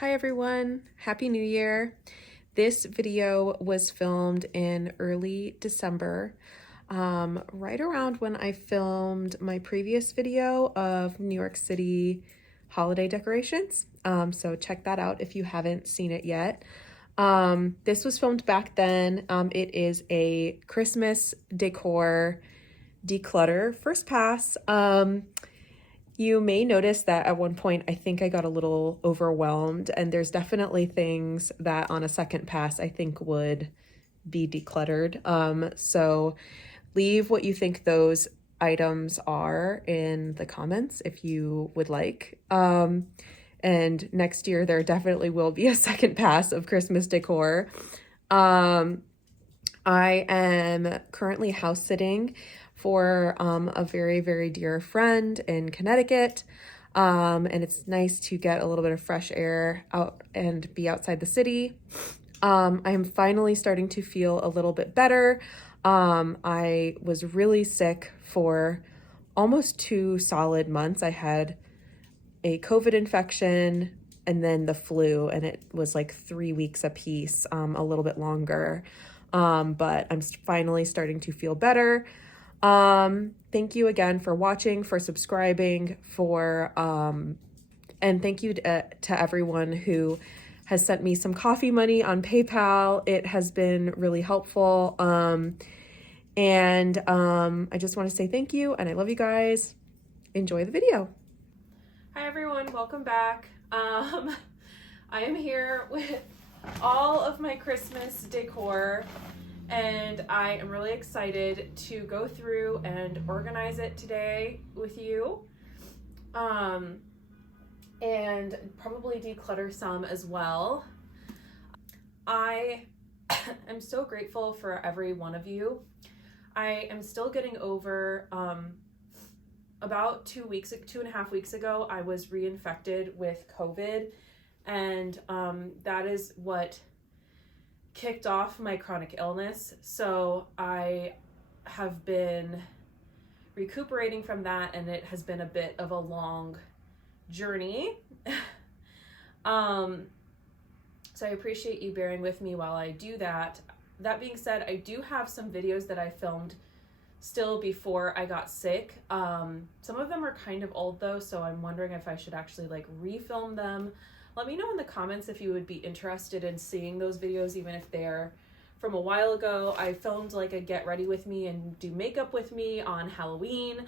Hi everyone, Happy New Year. This video was filmed in early December, right around when I filmed my previous video of New York City holiday decorations. So check that out if you haven't seen it yet. This was filmed back then. It is a Christmas decor declutter first pass. You may notice that at one point I think I got a little overwhelmed, and there's definitely things that on a second pass I think would be decluttered. So leave what you think those items are in the comments if you would like. And next year there definitely will be a second pass of Christmas decor. I am currently house sitting for a very, very dear friend in Connecticut. And it's nice to get a little bit of fresh air out and be outside the city. I am finally starting to feel a little bit better. I was really sick for almost 2 solid months. I had a COVID infection and then the flu, and it was like 3 weeks apiece, a little bit longer. But I'm finally starting to feel better. Thank you again for watching, for subscribing, and thank you to everyone who has sent me some coffee money on PayPal. It has been really helpful. I just want to say thank you, and I love you guys. Enjoy the video. Hi everyone, welcome back. I am here with all of my Christmas decor, and I am really excited to go through and organize it today with you, and probably declutter some as well. I am so grateful for every one of you. I am still getting over, about 2.5 weeks ago, I was reinfected with COVID, and that is what kicked off my chronic illness. So I have been recuperating from that, and it has been a bit of a long journey. So I appreciate you bearing with me while I do that. That being said, I do have some videos that I filmed still before I got sick. Some of them are kind of old though, so I'm wondering if I should actually like refilm them. Let me know in the comments if you would be interested in seeing those videos, even if they're from a while ago. I filmed like a get ready with me and do makeup with me on Halloween.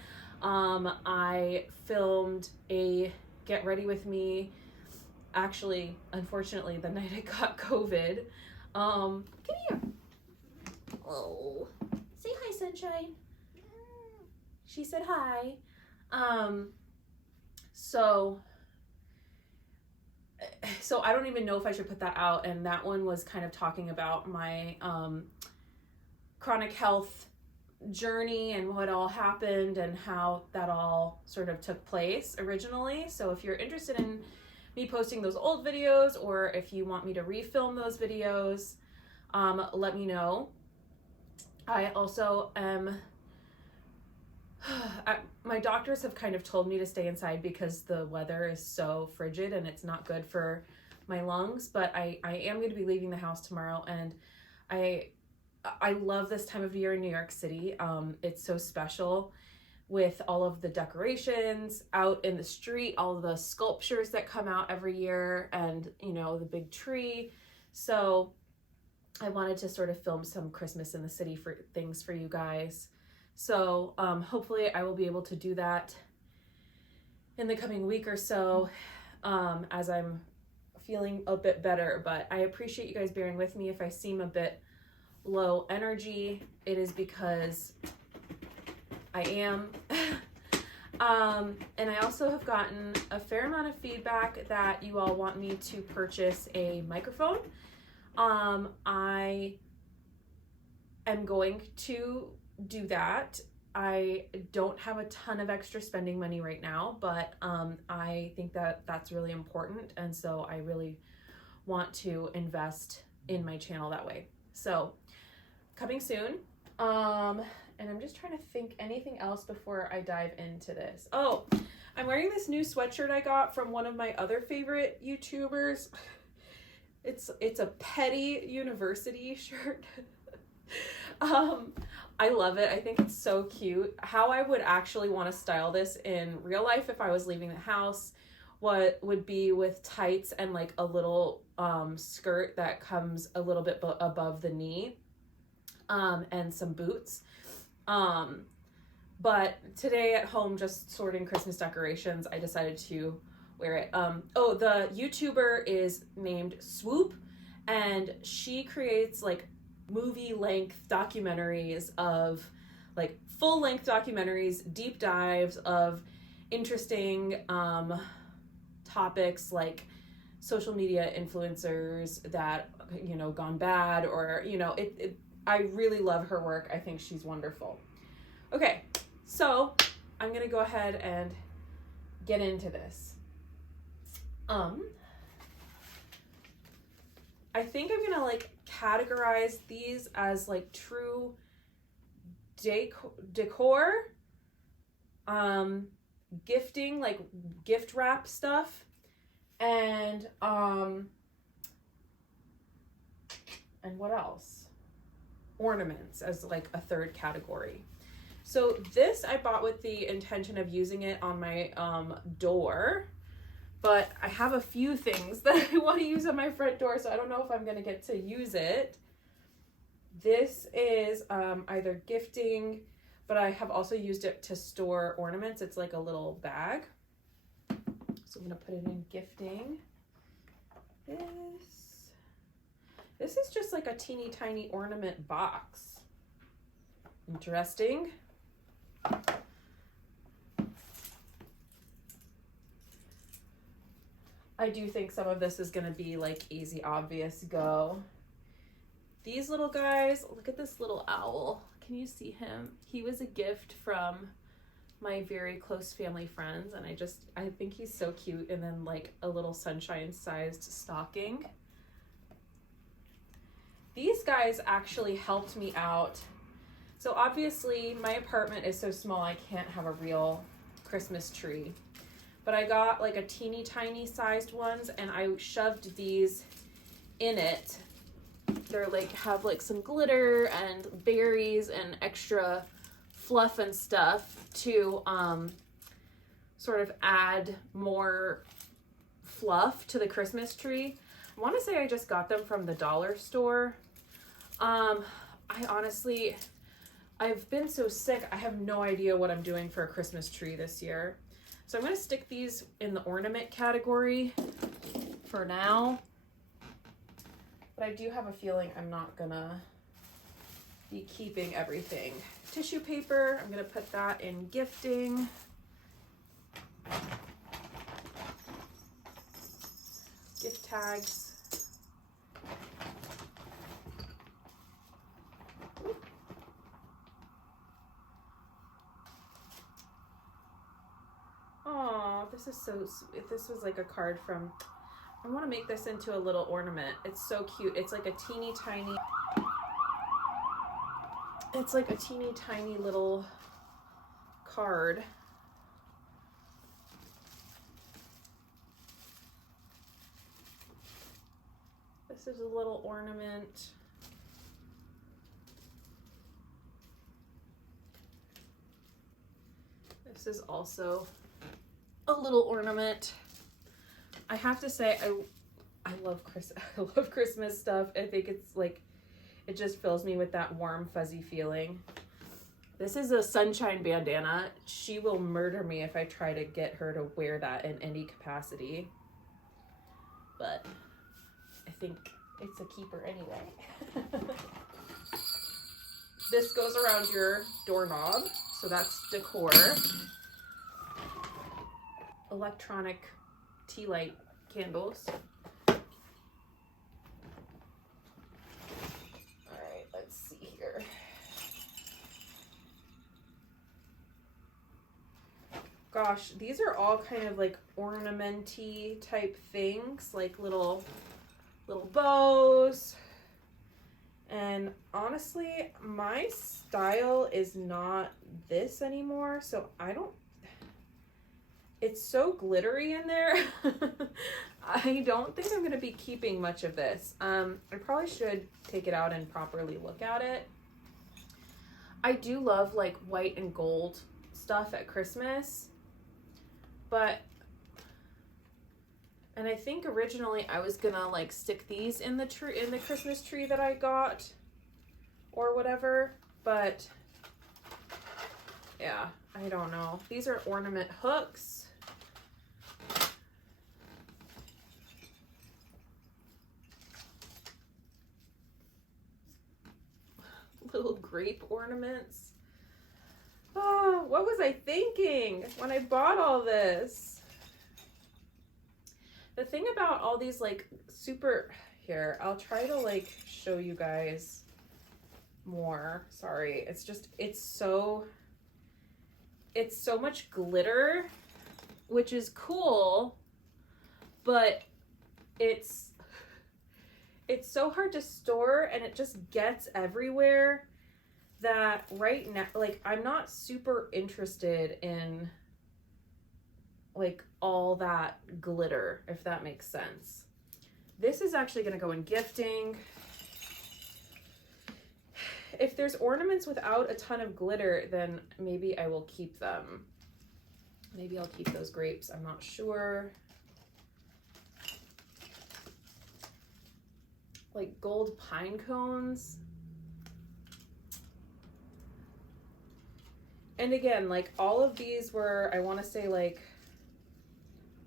I filmed a get ready with me, actually, unfortunately, the night I got COVID. Come here. Oh, say hi, Sunshine. She said hi. So I don't even know if I should put that out, and that one was kind of talking about my chronic health journey and what all happened and how that all sort of took place originally. So if you're interested in me posting those old videos, or if you want me to refilm those videos, let me know. I also am my doctors have kind of told me to stay inside because the weather is so frigid and it's not good for my lungs, but I am going to be leaving the house tomorrow, and I love this time of year in New York City. It's so special with all of the decorations out in the street, all of the sculptures that come out every year, and you know, the big tree. So I wanted to sort of film some Christmas in the city for things for you guys. So hopefully I will be able to do that in the coming week or so, as I'm feeling a bit better. But I appreciate you guys bearing with me if I seem a bit low energy. It is because I am. And I also have gotten a fair amount of feedback that you all want me to purchase a microphone. I am going to do that. I don't have a ton of extra spending money right now, but I think that that's really important, and so I really want to invest in my channel that way. So coming soon. And I'm just trying to think anything else before I dive into this. Oh, I'm wearing this new sweatshirt I got from one of my other favorite YouTubers. It's a Petty University shirt. I love it. I think it's so cute. How I would actually want to style this in real life if I was leaving the house, what would be with tights and like a little skirt that comes a little bit above the knee, and some boots. But today at home, just sorting Christmas decorations, I decided to wear it. Oh, the YouTuber is named Swoop, and she creates like movie length documentaries of like full length documentaries, deep dives of interesting topics like social media influencers that, you know, gone bad, or, you know, I really love her work. I think she's wonderful. Okay, so I'm gonna go ahead and get into this. I think I'm gonna like categorize these as like true decor, gifting, like gift wrap stuff, and what else? Ornaments as like a third category. So this I bought with the intention of using it on my door, but I have a few things that I want to use on my front door, so I don't know if I'm going to get to use it. This is either gifting, but I have also used it to store ornaments. It's like a little bag. So I'm going to put it in gifting. This is just like a teeny tiny ornament box. Interesting. I do think some of this is going to be like easy, obvious go. These little guys, look at this little owl. Can you see him? He was a gift from my very close family friends, and I think he's so cute. And then like a little sunshine sized stocking. These guys actually helped me out. So obviously my apartment is so small I can't have a real Christmas tree. But I got like a teeny tiny sized ones, and I shoved these in it. They're like, have like some glitter and berries and extra fluff and stuff to sort of add more fluff to the Christmas tree. I want to say I just got them from the dollar store. I've been so sick, I have no idea what I'm doing for a Christmas tree this year. So I'm going to stick these in the ornament category for now. But I do have a feeling I'm not going to be keeping everything. Tissue paper, I'm going to put that in gifting. Gift tags. Oh, this is so sweet. This was like a card from, I want to make this into a little ornament. It's so cute. It's like a teeny tiny, little card. This is a little ornament. This is also a little ornament. I have to say, I love Christmas stuff. I think it's like, it just fills me with that warm, fuzzy feeling. This is a sunshine bandana. She will murder me if I try to get her to wear that in any capacity. But I think it's a keeper anyway. This goes around your doorknob, so that's decor. Electronic tea light candles. All right, let's see here. Gosh, these are all kind of like ornamenty type things, like little bows. And honestly, my style is not this anymore, so I don't it's so glittery in there. I don't think I'm going to be keeping much of this. I probably should take it out and properly look at it. I do love like white and gold stuff at Christmas, and I think originally I was gonna like stick these in the tree, in the Christmas tree that I got or whatever, but yeah, I don't know. These are ornament hooks. Little grape ornaments. Oh, what was I thinking when I bought all this? The thing about all these like super, here, I'll try to like show you guys more. Sorry, it's just, it's so much glitter, which is cool, but it's so hard to store and it just gets everywhere that right now, like, I'm not super interested in like all that glitter, if that makes sense. This is actually going to go in gifting. If there's ornaments without a ton of glitter, then maybe I will keep them. Maybe I'll keep those grapes, I'm not sure. Like gold pine cones. And again, like all of these were, I want to say like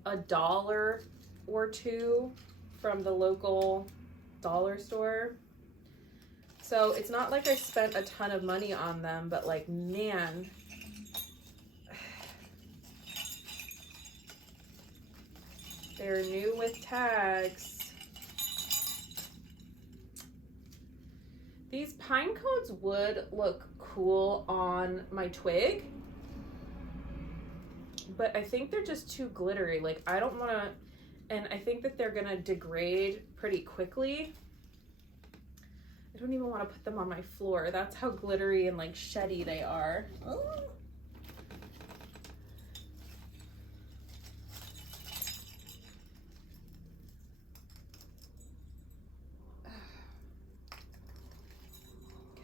$1 or $2 from the local dollar store. So it's not like I spent a ton of money on them, but like, man, they're new with tags. These pine cones would look cool on my twig, but I think they're just too glittery. Like, I don't want to, and I think that they're going to degrade pretty quickly. I don't even want to put them on my floor. That's how glittery and like sheddy they are. Oh.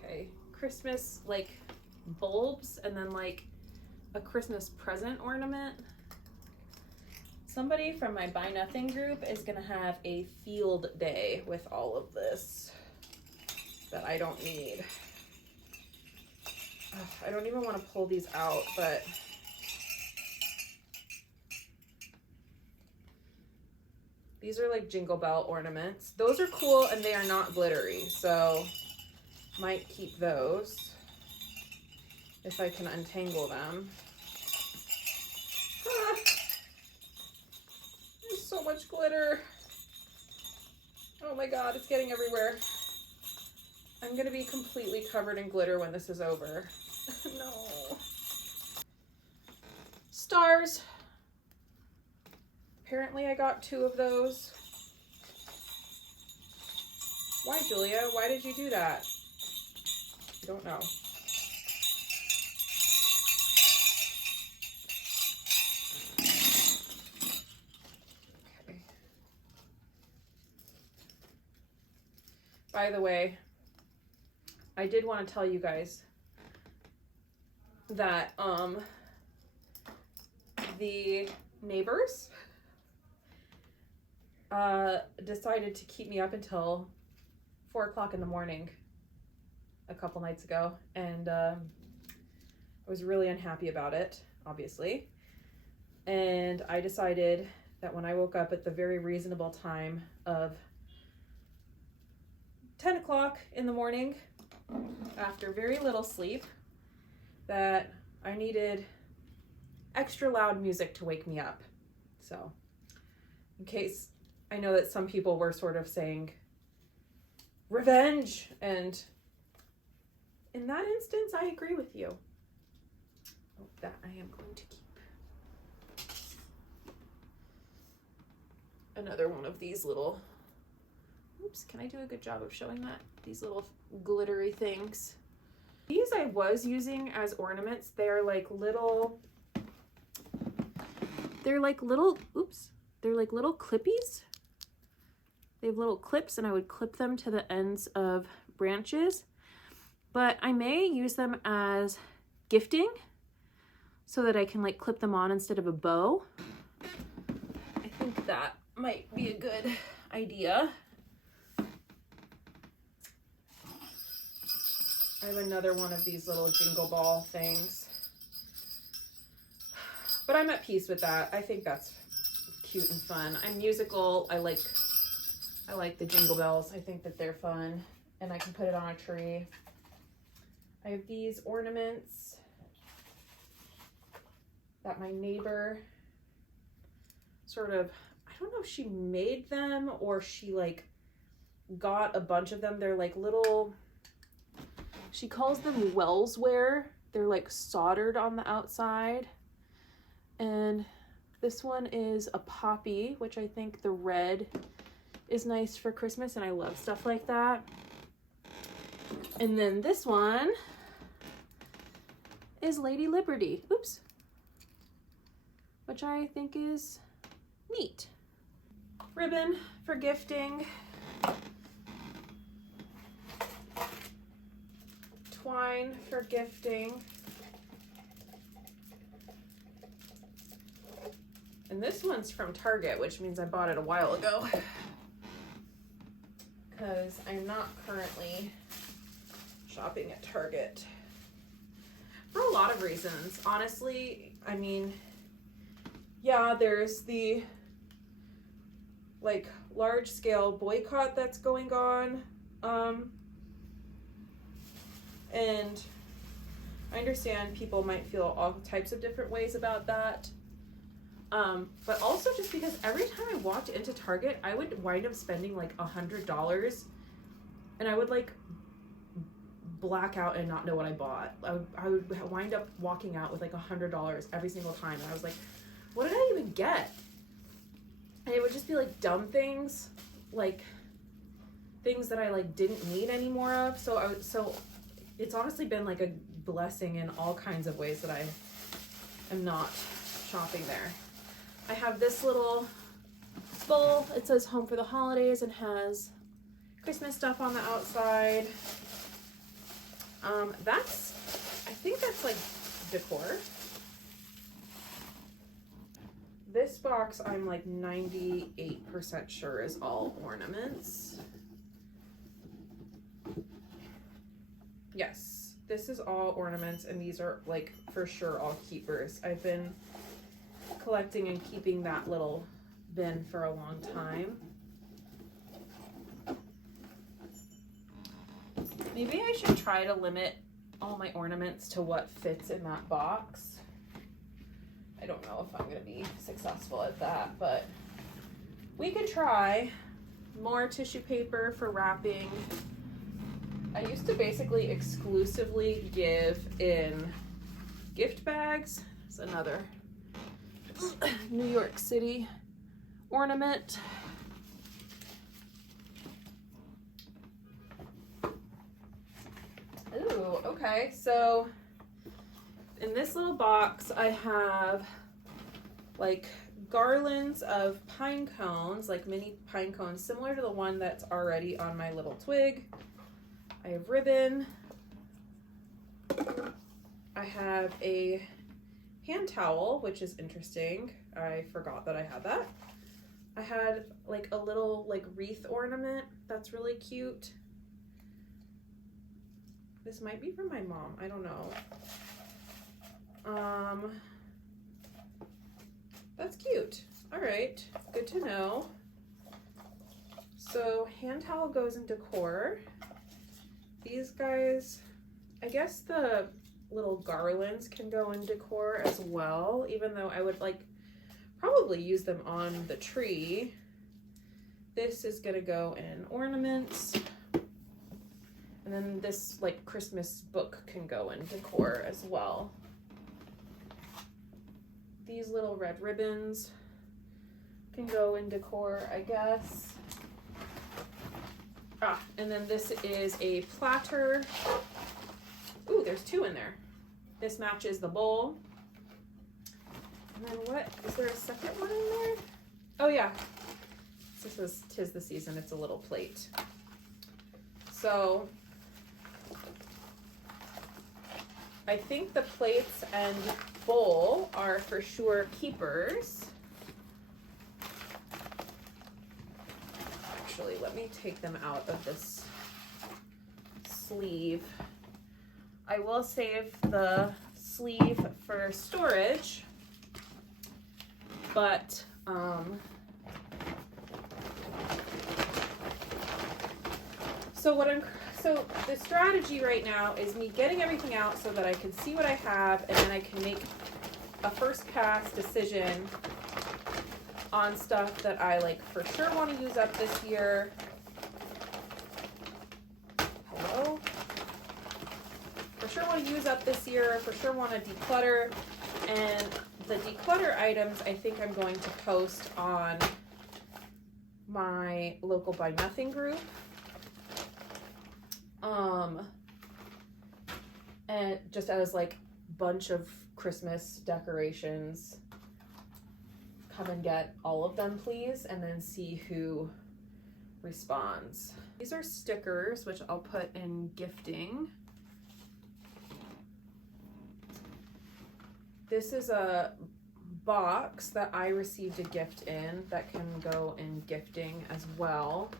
Okay, Christmas like bulbs and then like a Christmas present ornament. Somebody from my Buy Nothing group is gonna have a field day with all of this that I don't need. Ugh, I don't even want to pull these out, but these are like jingle bell ornaments. Those are cool and they are not glittery, so might keep those if I can untangle them. Ah, there's so much glitter. Oh my God, it's getting everywhere. I'm gonna be completely covered in glitter when this is over. No. Stars. Apparently I got 2 of those. Why, Julia? Why did you do that? I don't know. Okay. By the way, I did want to tell you guys that the neighbors decided to keep me up until 4 o'clock in the morning a couple nights ago, and I was really unhappy about it, obviously. And I decided that when I woke up at the very reasonable time of 10 o'clock in the morning, after very little sleep, that I needed extra loud music to wake me up. So, in case, I know that some people were sort of saying revenge, and in that instance, I agree with you. Oh, that I am going to keep. Another one of these little, oops, can I do a good job of showing that? These little glittery things. These I was using as ornaments. They're like little, They're like little, oops, they're like little clippies. They have little clips and I would clip them to the ends of branches, but I may use them as gifting so that I can like clip them on instead of a bow. I think that might be a good idea. I have another one of these little jingle ball things, but I'm at peace with that. I think that's cute and fun. I'm musical. I like the jingle bells. I think that they're fun and I can put it on a tree. I have these ornaments that my neighbor sort of, I don't know if she made them or she like got a bunch of them. They're like little, she calls them Wellsware. They're like soldered on the outside. And this one is a poppy, which I think the red is nice for Christmas, and I love stuff like that. And then this one is Lady Liberty, oops, which I think is neat. Ribbon for gifting. Twine for gifting. And this one's from Target, which means I bought it a while ago because I'm not currently shopping at Target for a lot of reasons. Honestly, I mean, yeah, there's the like large scale boycott that's going on. And I understand people might feel all types of different ways about that. But also just because every time I walked into Target, I would wind up spending like $100 and I would like black out and not know what I bought. I would wind up walking out with like $100 every single time. And I was like, what did I even get? And it would just be like dumb things, like things that I like didn't need any more of. So it's honestly been like a blessing in all kinds of ways that I am not shopping there. I have this little bowl. It says Home for the Holidays and has Christmas stuff on the outside. I think that's like decor. This box I'm like 98% sure is all ornaments. Yes, this is all ornaments and these are like for sure all keepers. I've been collecting and keeping that little bin for a long time. Maybe I should try to limit all my ornaments to what fits in that box. I don't know if I'm going to be successful at that, but we could try. More tissue paper for wrapping. I used to basically exclusively give in gift bags. It's another New York City ornament. Ooh, okay, so in this little box I have like garlands of pine cones, like mini pine cones, similar to the one that's already on my little twig. I have ribbon. I have a hand towel, which is interesting. I forgot that I had that. I had like a little like wreath ornament that's really cute. This might be from my mom, I don't know. That's cute. All right, good to know. So hand towel goes in decor. These guys, I guess the little garlands can go in decor as well, even though I would like probably use them on the tree. This is gonna go in ornaments. And then this like Christmas book can go in decor as well. These little red ribbons can go in decor, I guess. And then this is a platter. Ooh, there's two in there. This matches the bowl. And then what, is there a second one in there? Oh yeah, this is 'Tis the Season. It's a little plate. So I think the plates and bowl are for sure keepers. Actually, let me take them out of this sleeve. I will save the sleeve for storage, but so the strategy right now is me getting everything out so that I can see what I have, and then I can make a first pass decision on stuff that I like for sure want to use up this year. Hello? For sure want to use up this year, for sure want to declutter. And the declutter items I think I'm going to post on my local Buy Nothing group. And just as like bunch of Christmas decorations. Come and get all of them, please, and then see who responds. These are stickers, which I'll put in gifting. This is a box that I received a gift in that can go in gifting as well.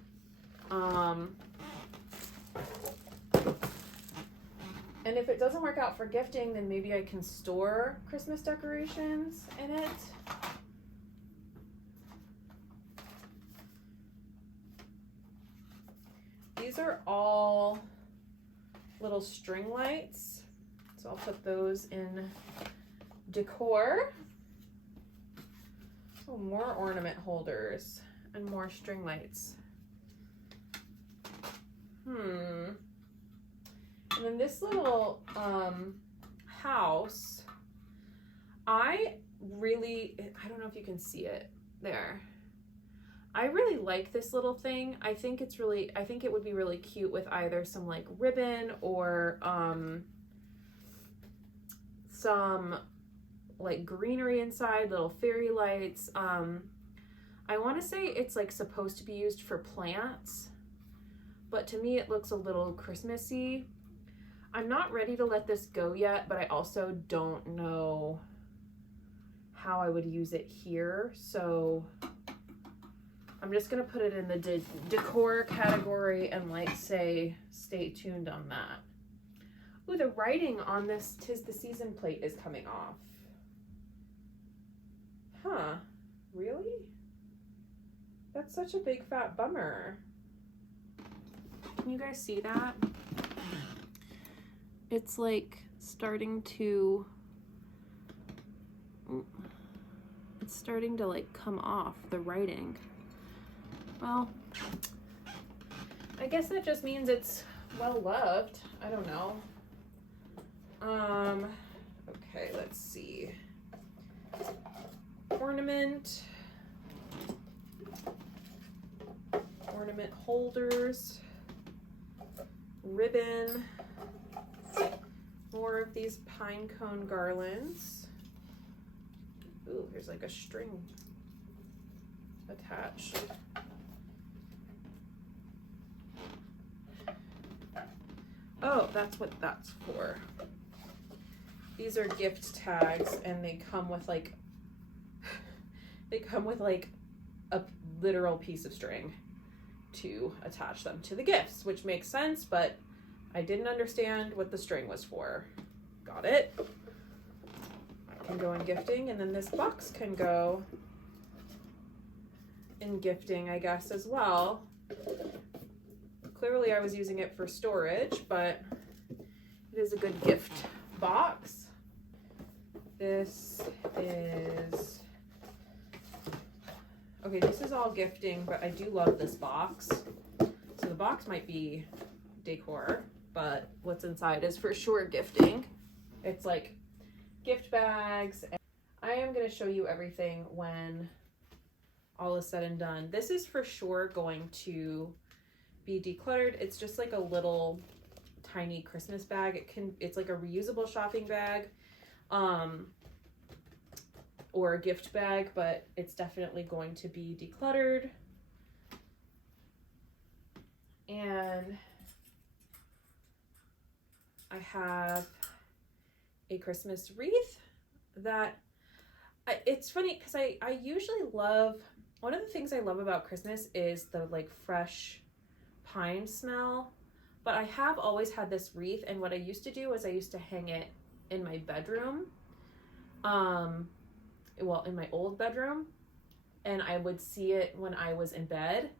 And if it doesn't work out for gifting, then maybe I can store Christmas decorations in it. These are all little string lights, so I'll put those in decor. Oh, more ornament holders and more string lights. And then this little house, I don't know if you can see it there. I really like this little thing. I think it would be really cute with either some like ribbon or some like greenery inside, little fairy lights. I want to say it's like supposed to be used for plants, but to me it looks a little Christmassy. I'm not ready to let this go yet, but I also don't know how I would use it here, so I'm just gonna put it in the decor category and like say stay tuned on that. Ooh, the writing on this 'Tis the Season plate is coming off. Huh, really? That's such a big fat bummer. Can you guys see that? It's like starting to like come off the writing. Well, I guess that just means it's well loved. I don't know. Okay, let's see. Ornament holders, ribbon, more of these pine cone garlands. Ooh, there's like a string attached. Oh, that's what that's for. These are gift tags, and they come with like a literal piece of string to attach them to the gifts, which makes sense, but I didn't understand what the string was for. Got it. Can go in gifting, and then this box can go in gifting, I guess, as well. Clearly I was using it for storage, but it is a good gift box. This is, okay, this is all gifting, but I do love this box. So the box might be decor, but what's inside is for sure gifting. It's like gift bags. I am going to show you everything when all is said and done. This is for sure going to be decluttered. It's just like a little tiny Christmas bag. It's like a reusable shopping bag. or a gift bag, but it's definitely going to be decluttered. And I have a Christmas wreath that it's funny because I usually love, one of the things I love about Christmas is the like fresh pine smell, but I have always had this wreath, and what I used to do is I used to hang it in my bedroom, well, in my old bedroom, and I would see it when I was in bed.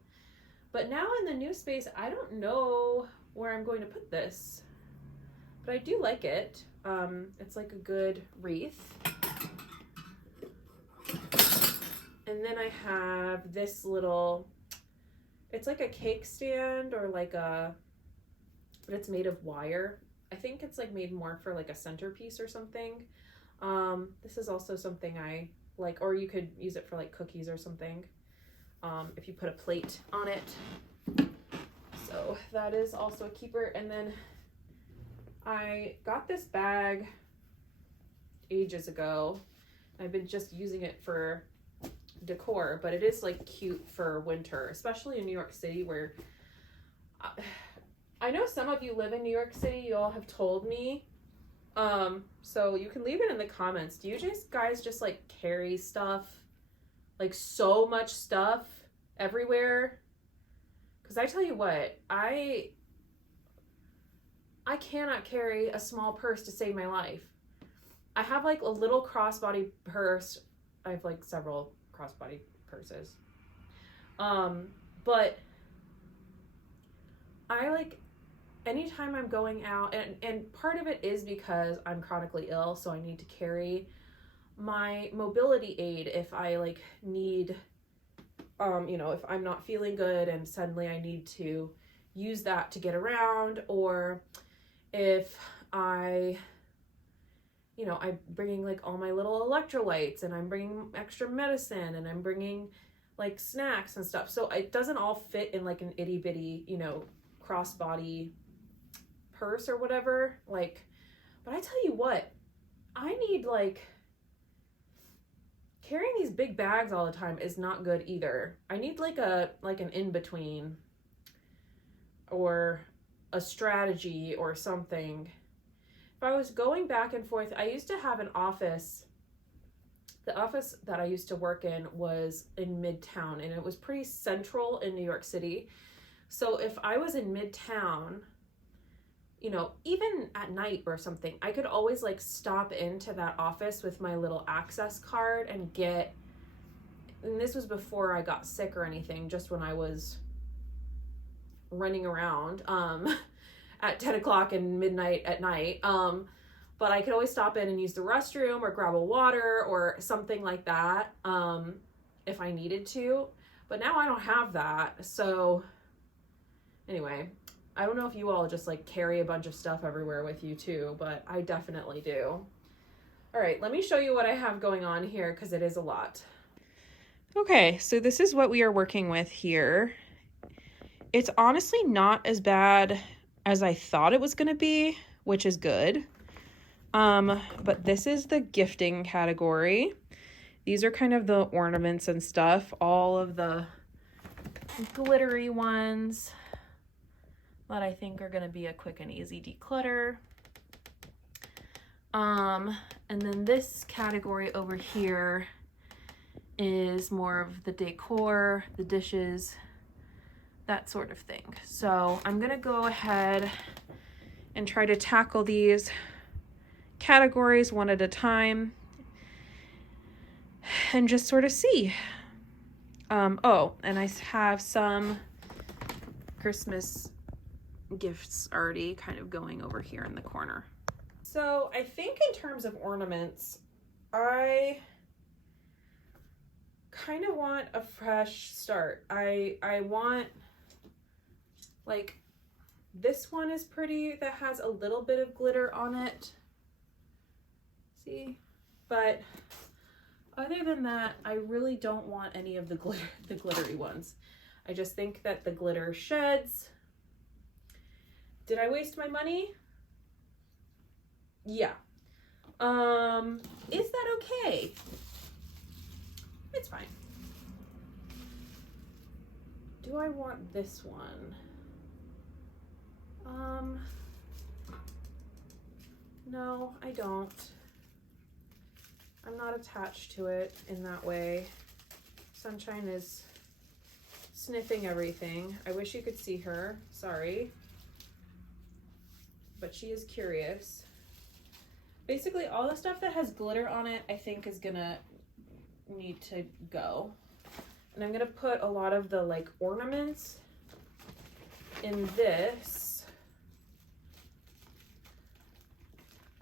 But now in the new space, I don't know where I'm going to put this, but I do like it. It's like a good wreath. And then I have this little, it's like a cake stand or like a, but it's made of wire. I think it's like made more for like a centerpiece or something. This is also something I like, or you could use it for like cookies or something. If you put a plate on it. So that is also a keeper. And then I got this bag ages ago. I've been just using it for decor, but it is like cute for winter, especially in New York City, where I know some of you live in New York City. You all have told me. So you can leave it in the comments. Do you guys just like carry stuff? Like so much stuff everywhere? Because I tell you what, I cannot carry a small purse to save my life. I have like a little crossbody purse. I have like several crossbody purses. But I like, anytime I'm going out, and part of it is because I'm chronically ill, so I need to carry my mobility aid if I like need, you know, if I'm not feeling good and suddenly I need to use that to get around, or if I'm bringing like all my little electrolytes, and I'm bringing extra medicine, and I'm bringing like snacks and stuff. So it doesn't all fit in like an itty bitty, you know, crossbody purse or whatever. Like, but I tell you what, I need like, carrying these big bags all the time is not good either. I need like an in-between or a strategy or something. If I was going back and forth, I used to have an office. The office that I used to work in was in Midtown, and it was pretty central in New York City. So if I was in Midtown, you know, even at night or something, I could always like stop into that office with my little access card and get, and this was before I got sick or anything, just when I was running around at 10 o'clock and midnight at night. But I could always stop in and use the restroom or grab a water or something like that if I needed to. But now I don't have that. So anyway, I don't know if you all just like carry a bunch of stuff everywhere with you too, but I definitely do. All right, let me show you what I have going on here because it is a lot. Okay, so this is what we are working with here. It's honestly not as bad as I thought it was going to be, which is good. But this is the gifting category. These are kind of the ornaments and stuff, all of the glittery ones that I think are going to be a quick and easy declutter. And then this category over here is more of the decor, the dishes, that sort of thing. So I'm going to go ahead and try to tackle these categories one at a time and just sort of see. Oh, and I have some Christmas gifts already kind of going over here in the corner. So I think in terms of ornaments, I kind of want a fresh start. I want, like, this one is pretty, that has a little bit of glitter on it. See? But other than that, I really don't want any of the glittery ones. I just think that the glitter sheds. Did I waste my money? Yeah. Is that okay? It's fine. Do I want this one? No, I don't. I'm not attached to it in that way. Sunshine is sniffing everything. I wish you could see her, sorry. But she is curious. Basically, all the stuff that has glitter on it, I think is gonna need to go. And I'm gonna put a lot of the like ornaments in this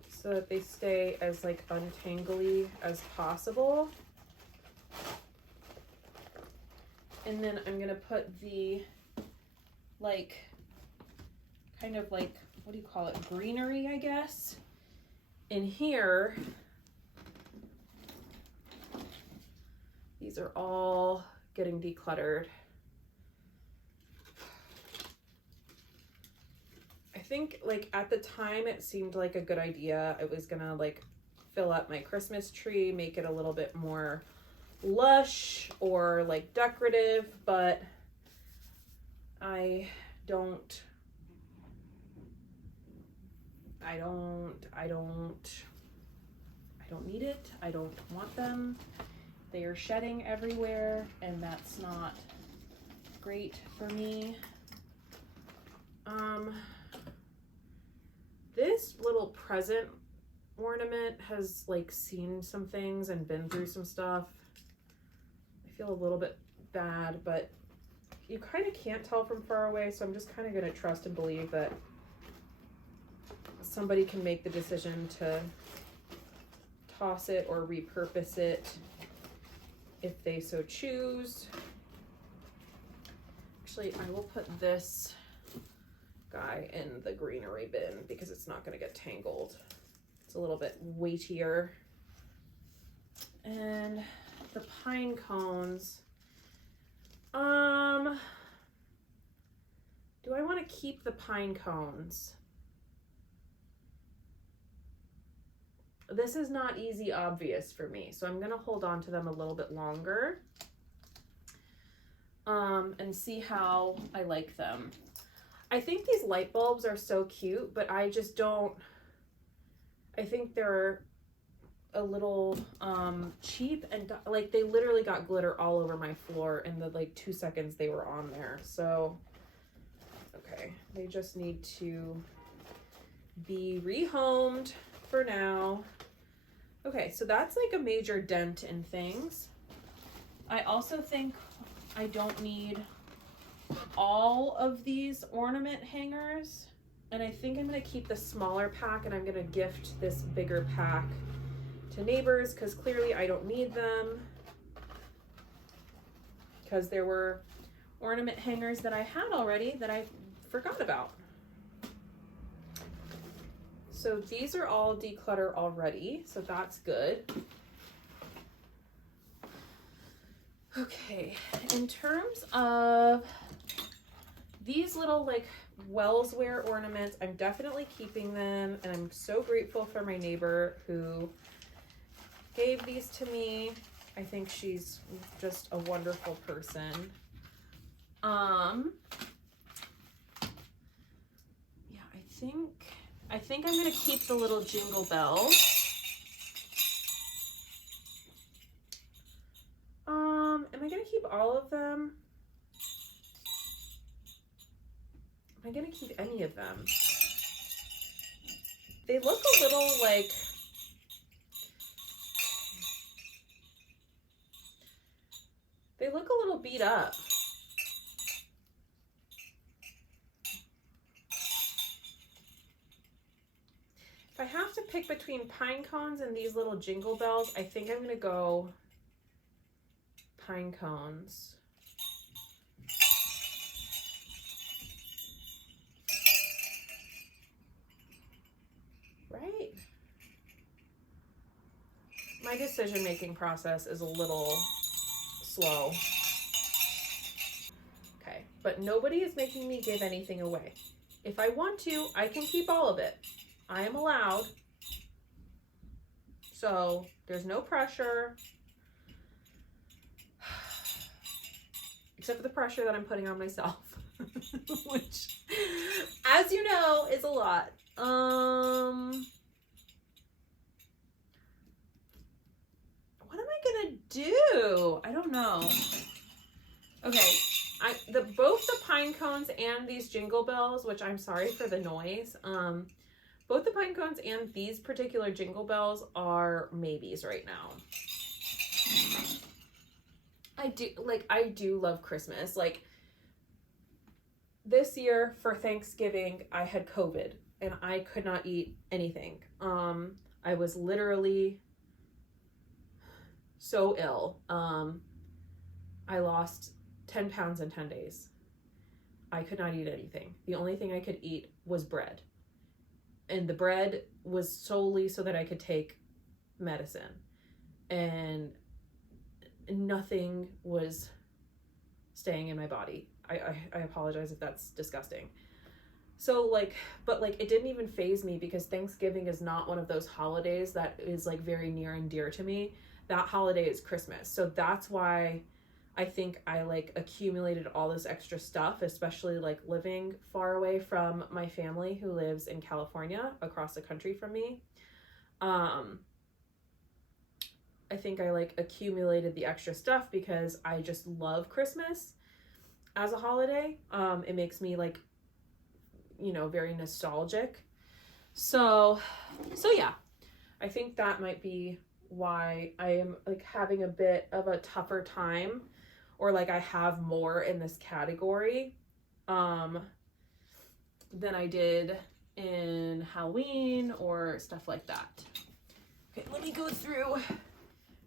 so that they stay as like untangly as possible. And then I'm gonna put the like kind of like, what do you call it, greenery, I guess, in here. These are all getting decluttered. I think like at the time it seemed like a good idea. I was gonna like fill up my Christmas tree, make it a little bit more lush or like decorative, but I don't need it. I don't want them. They are shedding everywhere, and that's not great for me. This little present ornament has like seen some things and been through some stuff. I feel a little bit bad, but you kind of can't tell from far away, so I'm just kind of going to trust and believe that somebody can make the decision to toss it or repurpose it if they so choose. Actually, I will put this guy in the greenery bin because it's not going to get tangled. It's a little bit weightier. And the pine cones, do I want to keep the pine cones? This is not easy obvious for me, so I'm going to hold on to them a little bit longer and see how I like them. I think these light bulbs are so cute, but I just don't, I think they're a little cheap, and like they literally got glitter all over my floor in the like 2 seconds they were on there. So, okay, they just need to be rehomed for now. Okay, so that's like a major dent in things. I also think I don't need all of these ornament hangers, and I think I'm going to keep the smaller pack, and I'm going to gift this bigger pack to neighbors because clearly I don't need them, because there were ornament hangers that I had already that I forgot about. So these are all decluttered already, so that's good. Okay, in terms of these little like Wellsware ornaments, I'm definitely keeping them, and I'm so grateful for my neighbor who gave these to me. I think she's just a wonderful person. Yeah, I think I'm gonna keep the little jingle bells. Am I gonna keep all of them? Am I gonna keep any of them? They look a little like, they look a little beat up. If I have to pick between pine cones and these little jingle bells, I think I'm gonna go pine cones. Right? My decision-making process is a little slow. Okay, but nobody is making me give anything away. If I want to, I can keep all of it. I am allowed. So there's no pressure. except for the pressure that I'm putting on myself, which, as you know, is a lot. What am I gonna do? I don't know. Okay, both the pine cones and these jingle bells, which I'm sorry for the noise. Both the pine cones and these particular jingle bells are maybes right now. I do love Christmas. Like, this year for Thanksgiving, I had COVID and I could not eat anything. I was literally so ill. I lost 10 pounds in 10 days. I could not eat anything. The only thing I could eat was bread. And the bread was solely so that I could take medicine. And nothing was staying in my body. I apologize if that's disgusting. So like, but like, it didn't even faze me because Thanksgiving is not one of those holidays that is like very near and dear to me. That holiday is Christmas. So that's why I think I like accumulated all this extra stuff, especially like living far away from my family who lives in California across the country from me. I think I like accumulated the extra stuff because I just love Christmas as a holiday. It makes me like, you know, very nostalgic. So yeah, I think that might be why I am like having a bit of a tougher time, or like I have more in this category than I did in Halloween or stuff like that. Okay, let me go through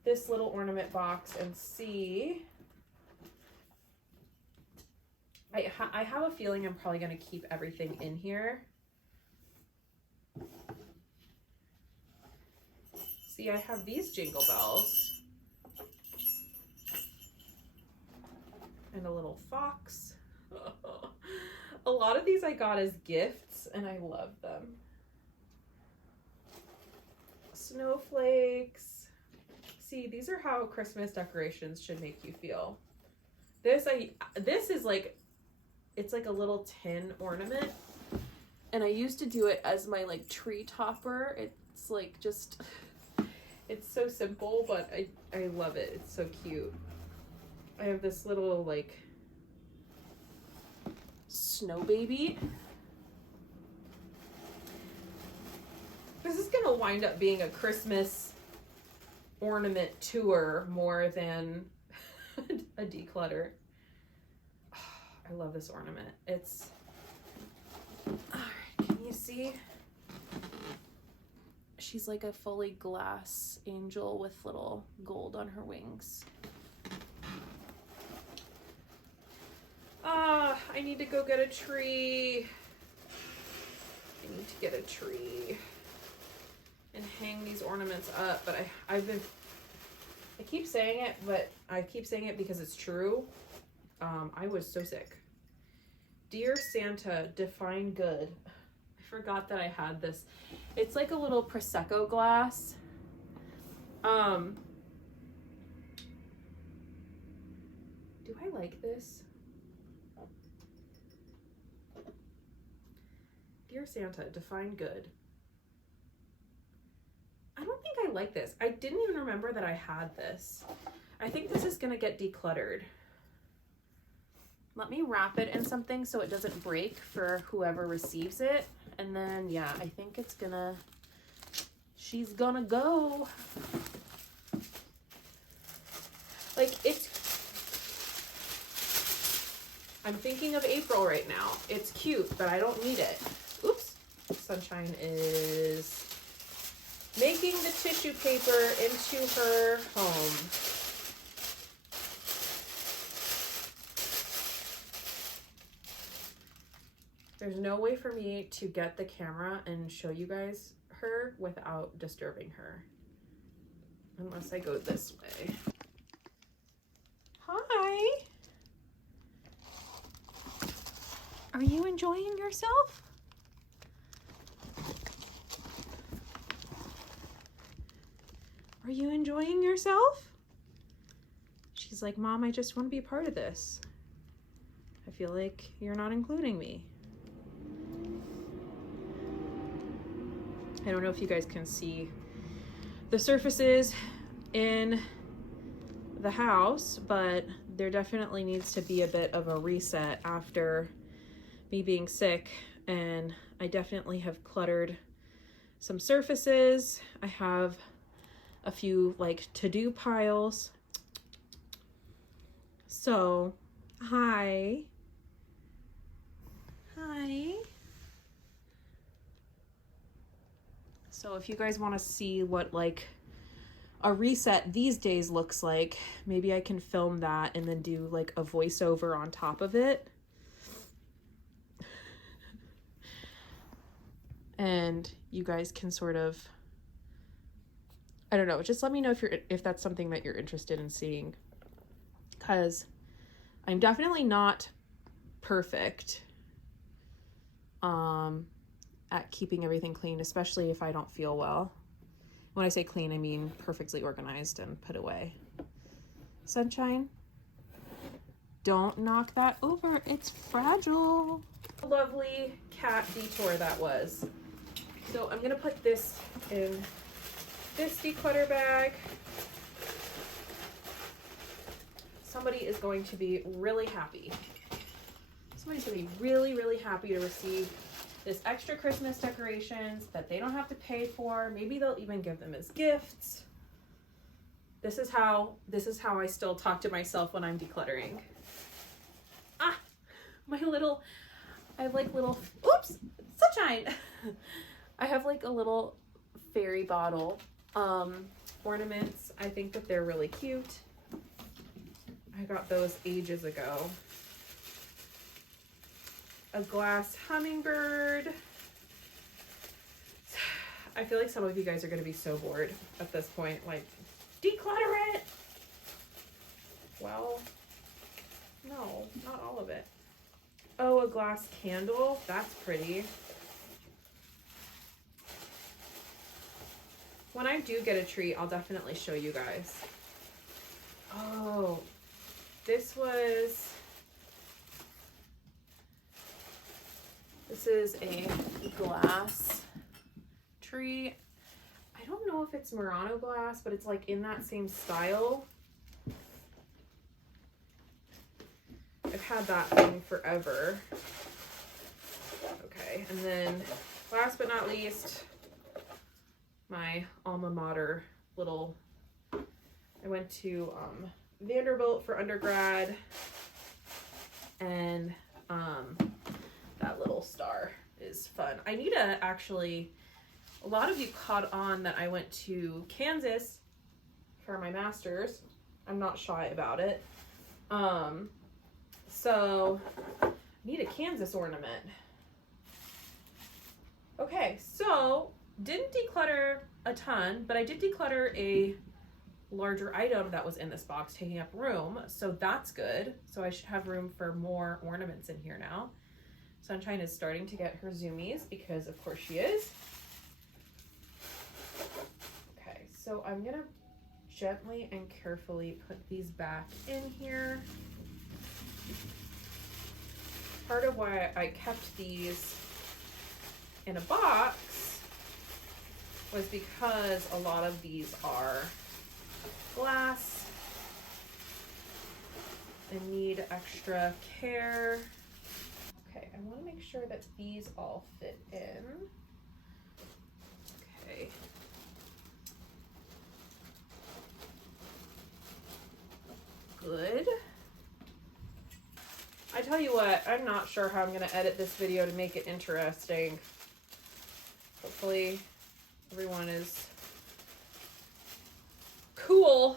this little ornament box and see. I have a feeling I'm probably going to keep everything in here. See, I have these jingle bells and a little fox. A lot of these I got as gifts and I love them. Snowflakes. See, these are how Christmas decorations should make you feel. This is like, it's like a little tin ornament, and I used to do it as my like tree topper. It's like just, it's so simple, but I love it. It's so cute. I have this little like snow baby. This is gonna wind up being a Christmas ornament tour more than a declutter. I love this ornament. It's, all right, can you see? She's like a fully glass angel with little gold on her wings. I need to go get a tree. I need to get a tree and hang these ornaments up, but I keep saying it, but I keep saying it because it's true. I was so sick. Dear Santa, define good. I forgot that I had this. It's like a little Prosecco glass. Do I like this? Dear Santa, define good. I don't think I like this. I didn't even remember that I had this. I think this is gonna get decluttered. Let me wrap it in something so it doesn't break for whoever receives it. And then, yeah, I think it's gonna, she's gonna go. Like, I'm thinking of April right now. It's cute, but I don't need it. Oops. Sunshine is making the tissue paper into her home. There's no way for me to get the camera and show you guys her without disturbing her. Unless I go this way. Hi. Are you enjoying yourself? Are you enjoying yourself? She's like, Mom, I just want to be a part of this. feel like you're not including me. I don't know if you guys can see the surfaces in the house, but there definitely needs to be a bit of a reset after me being sick, and I definitely have cluttered some surfaces. I have a few like to-do piles. So, hi. So if you guys want to see what like a reset these days looks like, maybe I can film that and then do like a voiceover on top of it. And you guys can sort of, I don't know, just let me know if that's something that you're interested in seeing, because I'm definitely not perfect at keeping everything clean, especially if I don't feel well. When I say clean, I mean perfectly organized and put away. Sunshine, don't knock that over. It's fragile. Lovely cat detour that was. So I'm gonna put this in this declutter bag. Somebody is going to be really happy. Somebody's gonna be really, really happy to receive this extra Christmas decorations that they don't have to pay for. Maybe they'll even give them as gifts. This is how I still talk to myself when I'm decluttering. Ah, I have like little, oops, sunshine. I have like a little fairy bottle ornaments. I think that they're really cute. I got those ages ago. A glass hummingbird. I feel like some of you guys are going to be so bored at this point. Like, declutter it! Well, no, not all of it. Oh, a glass candle. That's pretty. When I do get a treat, I'll definitely show you guys. Oh, this is a glass tree. I don't know if it's Murano glass, but it's like in that same style. I've had that thing forever. Okay, and then last but not least, my alma mater little, I went to Vanderbilt for undergrad, and that little star is fun. I need to actually, a lot of you caught on that I went to Kansas for my master's. I'm not shy about it. So I need a Kansas ornament. Okay, so didn't declutter a ton, but I did declutter a larger item that was in this box taking up room, so that's good. So I should have room for more ornaments in here now. Sunshine is starting to get her zoomies because of course she is. Okay, so I'm gonna gently and carefully put these back in here. Part of why I kept these in a box was because a lot of these are glass and need extra care. Okay, I want to make sure that these all fit in. Okay. Good. I tell you what, I'm not sure how I'm going to edit this video to make it interesting. Hopefully everyone is cool.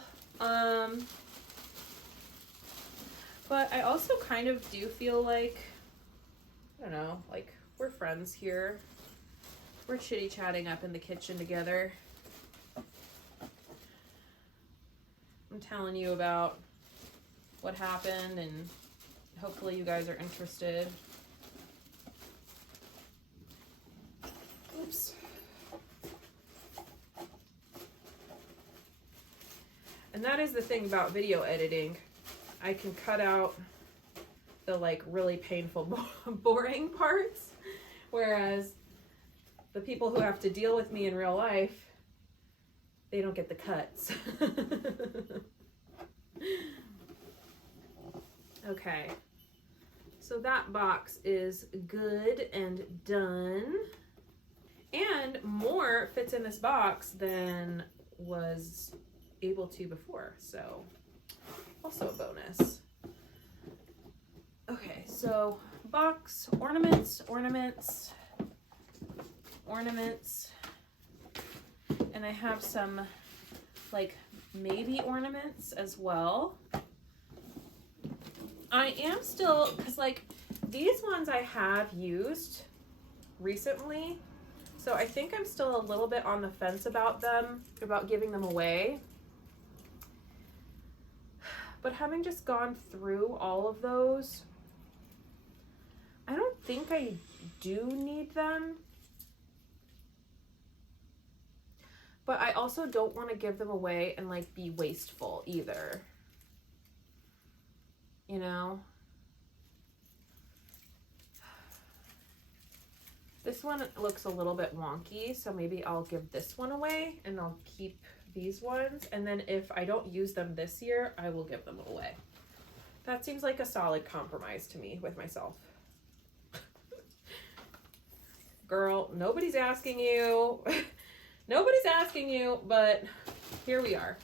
But I also kind of do feel like, I don't know, like we're friends here. We're chitty chatting up in the kitchen together. I'm telling you about what happened, and hopefully you guys are interested. Oops. And that is the thing about video editing. I can cut out the like really painful, boring parts. Whereas the people who have to deal with me in real life, they don't get the cuts. Okay, so that box is good and done. And more fits in this box than was able to before, so also a bonus. Okay, so box, ornaments, ornaments, ornaments, and I have some like maybe ornaments as well. I am still, because like these ones I have used recently, so I think I'm still a little bit on the fence about them, about giving them away. But having just gone through all of those, I don't think I do need them. But I also don't want to give them away and like be wasteful either. You know? This one looks a little bit wonky, so maybe I'll give this one away and I'll keep these ones. And then if I don't use them this year, I will give them away. That seems like a solid compromise to me with myself. Girl, nobody's asking you. Nobody's asking you, but here we are.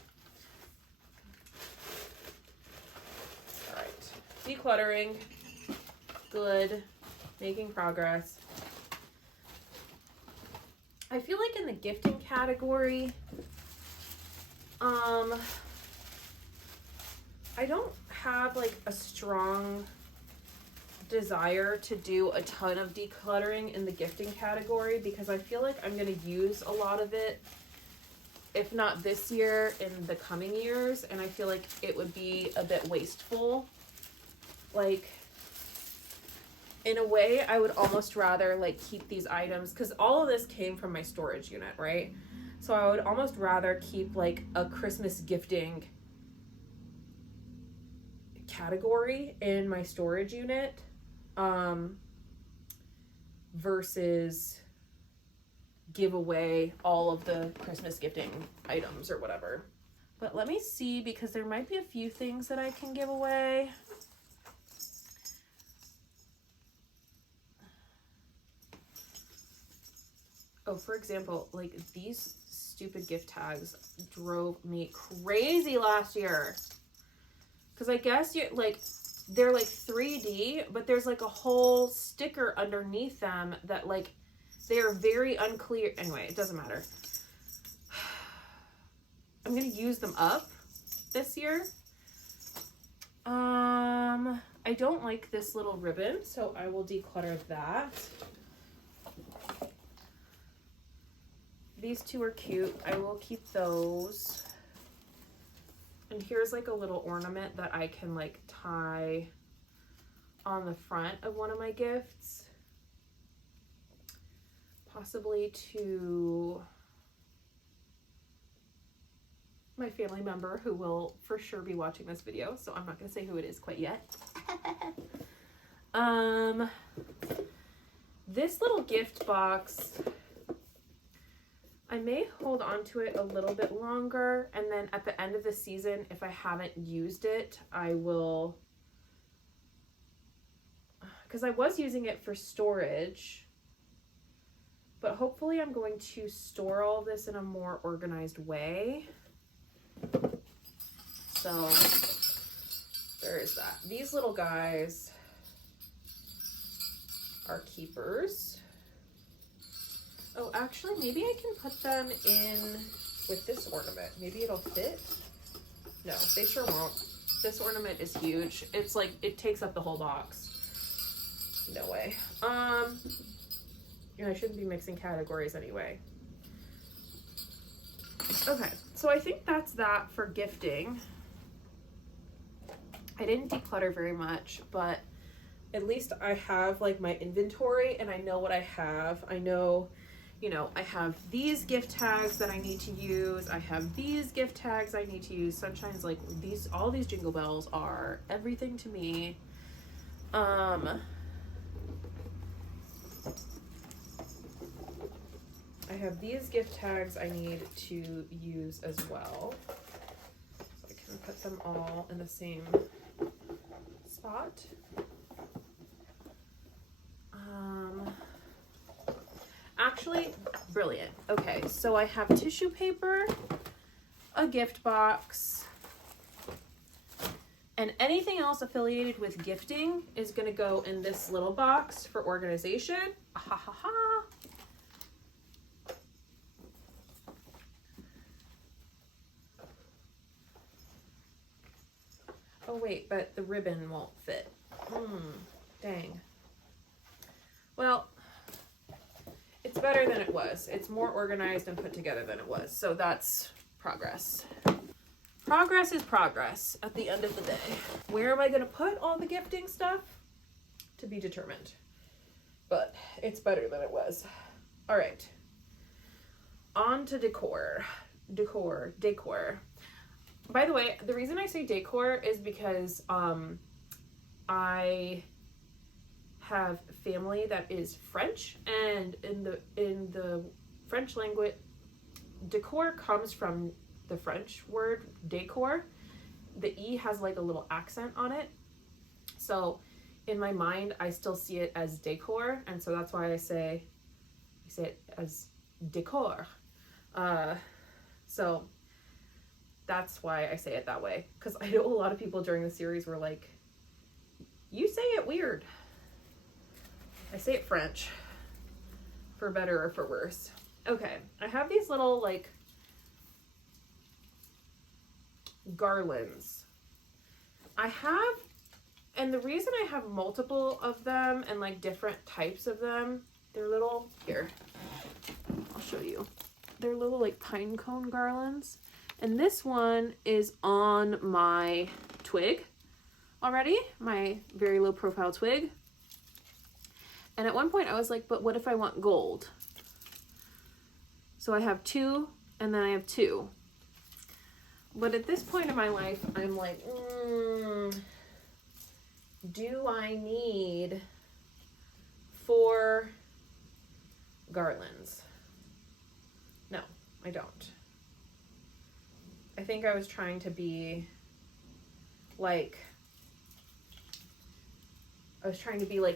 All right, decluttering, good, making progress. I feel like in the gifting category, I don't have like a strong desire to do a ton of decluttering in the gifting category because I feel like I'm going to use a lot of it, if not this year, in the coming years, and I feel like it would be a bit wasteful. Like, in a way, I would almost rather like keep these items, because all of this came from my storage unit, right? So I would almost rather keep like a Christmas gifting category in my storage unit versus give away all of the Christmas gifting items or whatever. But let me see, because there might be a few things that I can give away. Oh, for example, like these stupid gift tags drove me crazy last year. Because I guess you like, they're like 3D, but there's like a whole sticker underneath them that like, they're very unclear. Anyway, it doesn't matter. I'm going to use them up this year. I don't like this little ribbon, so I will declutter that. These two are cute. I will keep those. And here's like a little ornament that I can like tie on the front of one of my gifts. Possibly to my family member who will for sure be watching this video, so I'm not going to say who it is quite yet. This little gift box, I may hold on to it a little bit longer, and then at the end of the season, if I haven't used it, I will, because I was using it for storage, but hopefully I'm going to store all this in a more organized way. So there is that. These little guys are keepers. Oh, actually, maybe I can put them in with this ornament. Maybe it'll fit. No, they sure won't. This ornament is huge. It's like, it takes up the whole box. No way. Yeah, I shouldn't be mixing categories anyway. Okay, so I think that's that for gifting. I didn't declutter very much, but at least I have like my inventory and I know what I have. I know, you know, I have these gift tags that I need to use. I have these gift tags I need to use. Sunshine's like, these, all these jingle bells are everything to me. I have these gift tags I need to use as well. So I can put them all in the same spot. Actually, brilliant. Okay, so I have tissue paper, a gift box, and anything else affiliated with gifting is going to go in this little box for organization. Ha ha ha. Oh wait, but the ribbon won't fit. Dang. Well, it's better than it was. It's more organized and put together than it was. So that's progress. Progress is progress at the end of the day. Where am I going to put all the gifting stuff? To be determined. But it's better than it was. All right. On to decor. Decor. By the way, the reason I say decor is because I have family that is French, and in the French language, decor comes from the French word decor. The E has like a little accent on it. So in my mind, I still see it as decor, and so that's why I say it as decor. So that's why I say it that way, because I know a lot of people during the series were like, you say it weird. I say it French, for better or for worse. Okay, I have these little like garlands. And the reason I have multiple of them and like different types of them, they're little, here, I'll show you. They're little like pine cone garlands. And this one is on my twig already, my very low profile twig. And at one point I was like, but what if I want gold? So I have 2 and then I have 2. But at this point in my life, I'm like, do I need 4 garlands? No, I don't. I think I was trying to be like,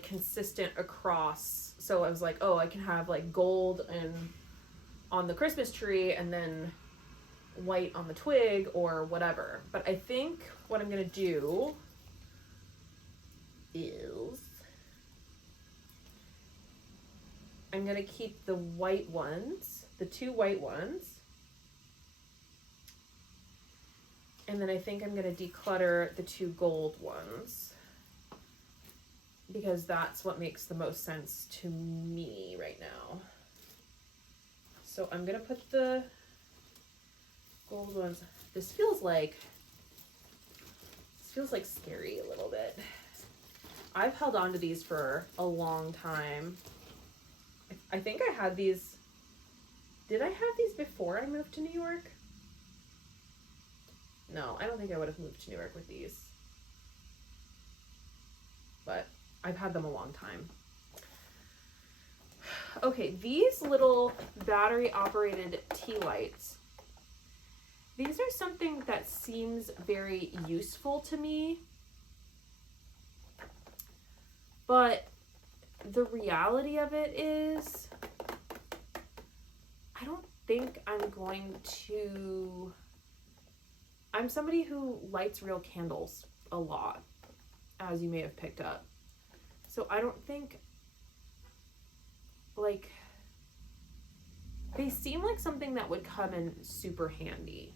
consistent across. So I was like, oh, I can have like gold and on the Christmas tree and then white on the twig or whatever. But I think what I'm gonna do is I'm gonna keep the white ones, the 2 white ones, and then I think I'm gonna declutter the 2 gold ones, because that's what makes the most sense to me right now. So I'm gonna put the gold ones. This feels like scary a little bit. I've held on to these for a long time. I think I had these. Did I have these before I moved to New York? No, I don't think I would have moved to New York with these. But I've had them a long time. Okay, these little battery operated tea lights. These are something that seems very useful to me. But the reality of it is, I don't think I'm going to... I'm somebody who lights real candles a lot, as you may have picked up. So I don't think, like, they seem like something that would come in super handy.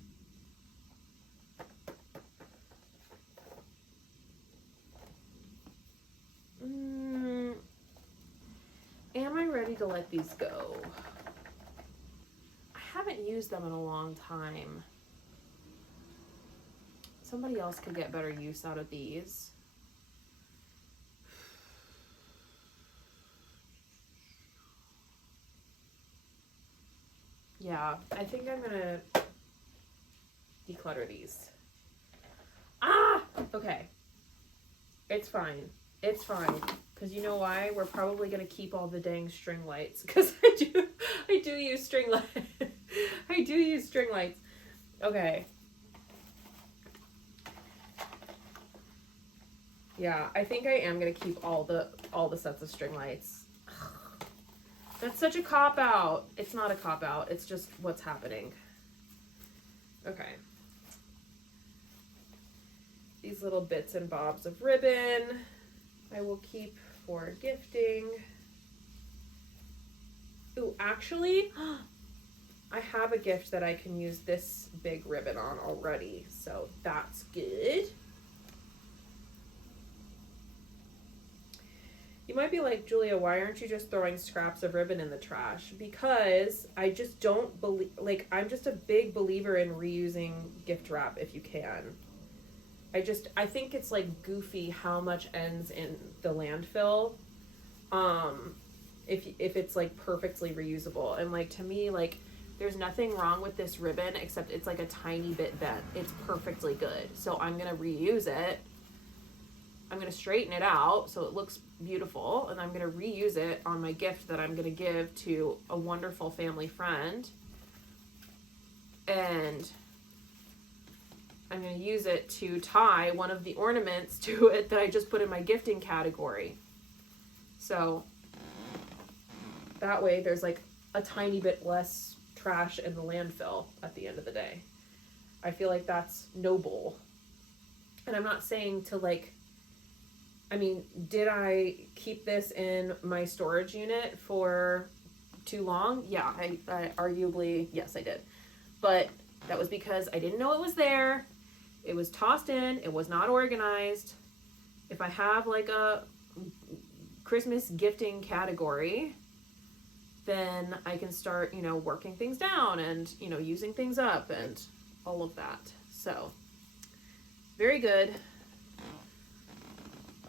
Am I ready to let these go? I haven't used them in a long time. Somebody else could get better use out of these. Yeah, I think I'm gonna declutter these. Ah! Okay. It's fine. It's fine. Because you know why? We're probably going to keep all the dang string lights. Because I do use string lights. I do use string lights. Okay. Yeah, I think I am going to keep all the sets of string lights. That's such a cop-out. It's not a cop-out. It's just what's happening. Okay. These little bits and bobs of ribbon I will keep for gifting. Ooh, actually, I have a gift that I can use this big ribbon on already, so that's good. You might be like, Julia, why aren't you just throwing scraps of ribbon in the trash? Because I just don't believe, like, I'm just a big believer in reusing gift wrap if you can. I think it's like goofy how much ends in the landfill, if it's like perfectly reusable. And like, to me, like, there's nothing wrong with this ribbon except it's like a tiny bit bent. It's perfectly good. So I'm going to reuse it. I'm going to straighten it out so it looks beautiful, and I'm going to reuse it on my gift that I'm going to give to a wonderful family friend. And I'm going to use it to tie one of the ornaments to it that I just put in my gifting category. So that way there's like a tiny bit less trash in the landfill at the end of the day. I feel like that's noble. And I'm not saying to like, I mean, did I keep this in my storage unit for too long? Yeah, I arguably, yes, I did. But that was because I didn't know it was there. It was tossed in. It was not organized. If I have like a Christmas gifting category, then I can start, you know, working things down and, you know, using things up and all of that. So, very good.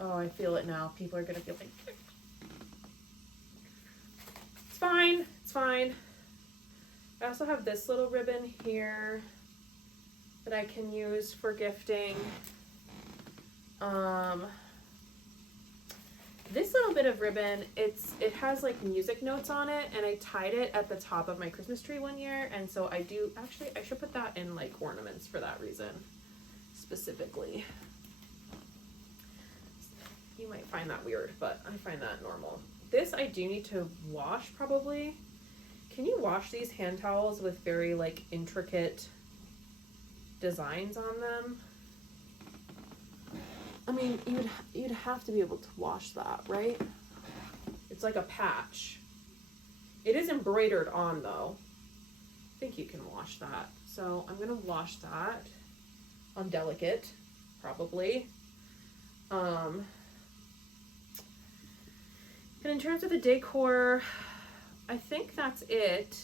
Oh, I feel it now. People are going to feel like, it's fine. It's fine. I also have this little ribbon here that I can use for gifting. This little bit of ribbon, it has like music notes on it, and I tied it at the top of my Christmas tree one year, and so I should put that in like ornaments for that reason, specifically. You might find that weird, but I find that normal. This I do need to wash probably. Can you wash these hand towels with very like intricate designs on them? I mean, you'd have to be able to wash that, right? It's like a patch. It is embroidered on though. I think you can wash that. So I'm gonna wash that on delicate, probably. And in terms of the decor, I think that's it.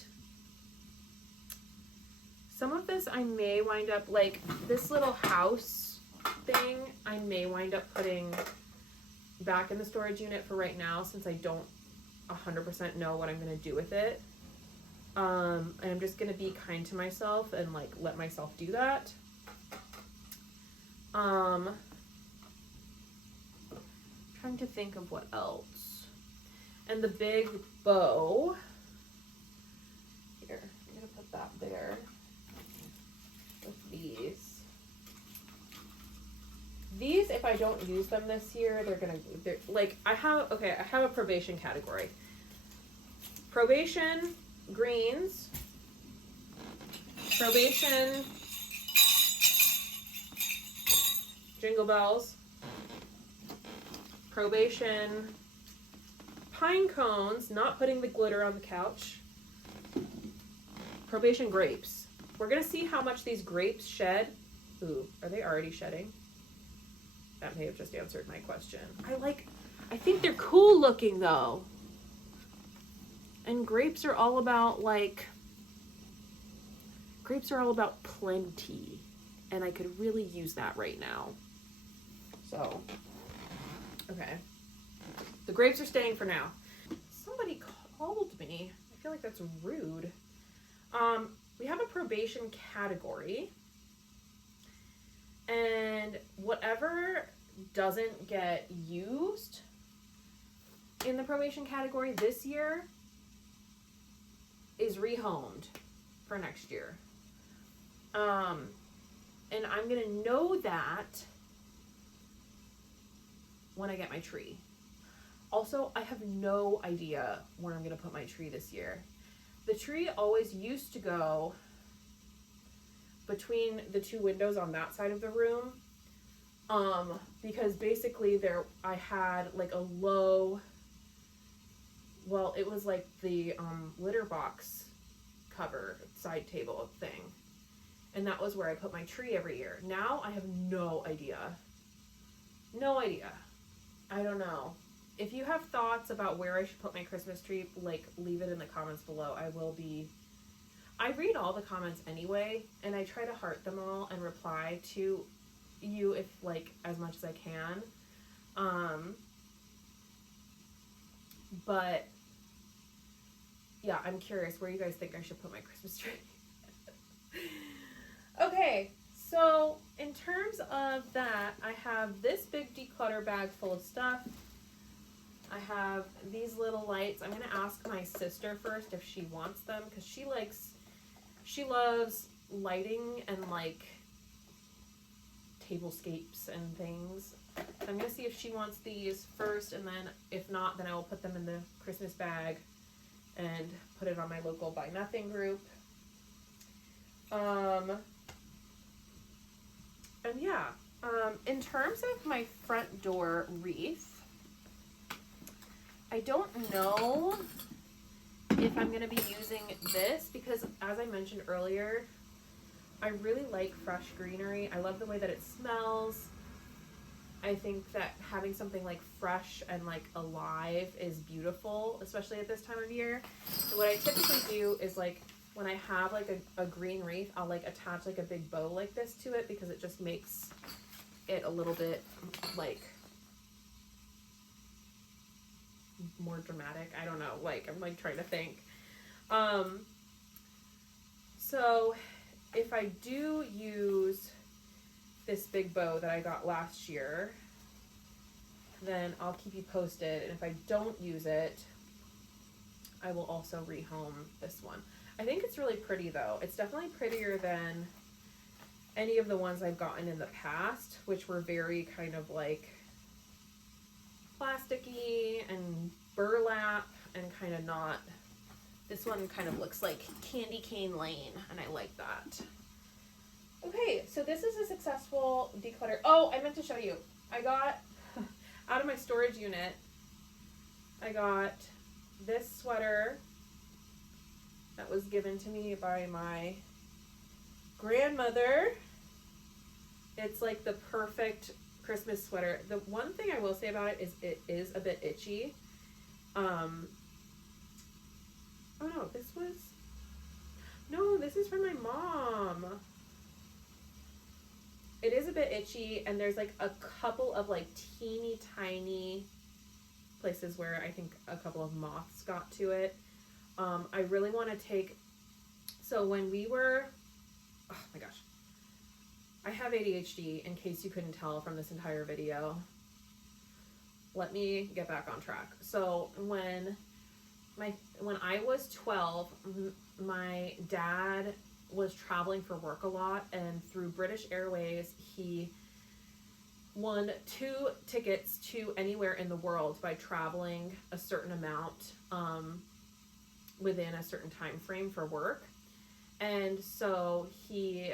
Some of this I may wind up, like this little house thing, I may wind up putting back in the storage unit for right now, since I don't 100% know what I'm going to do with it. And I'm just going to be kind to myself and like let myself do that. Trying to think of what else. And the big bow, here, I'm going to put that there with these. These, if I don't use them this year, they're like, I have a probation category. Probation greens, probation jingle bells, probation pine cones, not putting the glitter on the couch, probation grapes. We're gonna see how much these grapes shed. Ooh, are they already shedding? That may have just answered my question. I think they're cool looking though. And grapes are all about plenty. And I could really use that right now. So, okay. The grapes are staying for now. Somebody called me. I feel like that's rude. We have a probation category. And whatever doesn't get used in the probation category this year is rehomed for next year. And I'm going to know that when I get my tree. Also, I have no idea where I'm going to put my tree this year. The tree always used to go between the two windows on that side of the room. Because basically I had like a low, well, it was like the litter box cover side table thing. And that was where I put my tree every year. Now I have no idea. No idea. I don't know. If you have thoughts about where I should put my Christmas tree, like, leave it in the comments below. I read all the comments anyway, and I try to heart them all and reply to you if, like, as much as I can. But yeah, I'm curious where you guys think I should put my Christmas tree. Okay, so in terms of that, I have this big declutter bag full of stuff. I have these little lights. I'm going to ask my sister first if she wants them, because she loves lighting and like tablescapes and things. So I'm going to see if she wants these first, and then if not, then I will put them in the Christmas bag and put it on my local Buy Nothing group. And yeah, in terms of my front door wreath, I don't know if I'm going to be using this because, as I mentioned earlier, I really like fresh greenery. I love the way that it smells. I think that having something like fresh and like alive is beautiful, especially at this time of year. So what I typically do is, like, when I have like a green wreath, I'll like attach like a big bow like this to it because it just makes it a little bit like more dramatic. I don't know, like, I'm like trying to think. So if I do use this big bow that I got last year, then I'll keep you posted. And if I don't use it, I will also rehome this one. I think it's really pretty though. It's definitely prettier than any of the ones I've gotten in the past, which were very kind of like plasticky and burlap and kind of not. This one kind of looks like Candy Cane Lane, and I like that. Okay, so this is a successful declutter. Oh, I meant to show you. I got, out of my storage unit, I got this sweater that was given to me by my grandmother. It's like the perfect Christmas sweater. The one thing I will say about it is a bit itchy. Oh no, this is from my mom. It is a bit itchy, and there's like a couple of like teeny tiny places where I think a couple of moths got to it. I really want to take, so when we were, oh my gosh, I have ADHD in case you couldn't tell from this entire video. Let me get back on track. So when I was 12, my dad was traveling for work a lot, and through British Airways, he won 2 tickets to anywhere in the world by traveling a certain amount within a certain time frame for work. And so he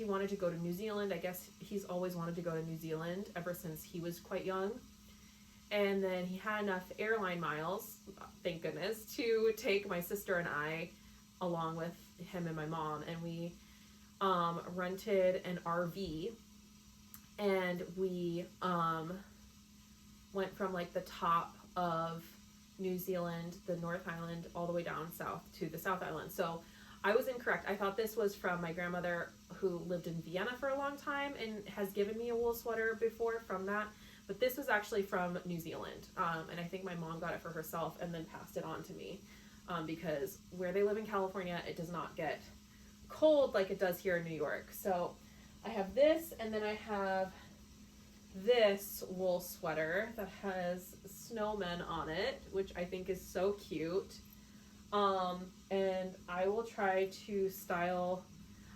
wanted to go to New Zealand. I guess he's always wanted to go to New Zealand ever since he was quite young. And then he had enough airline miles, thank goodness, to take my sister and I along with him and my mom. And we rented an RV, and we went from like the top of New Zealand, the North Island, all the way down south to the South Island. So I was incorrect. I thought this was from my grandmother, who lived in Vienna for a long time and has given me a wool sweater before from that. But this was actually from New Zealand. And I think my mom got it for herself and then passed it on to me. Because where they live in California, it does not get cold like it does here in New York. So I have this, and then I have this wool sweater that has snowmen on it, which I think is so cute. And I will try to style.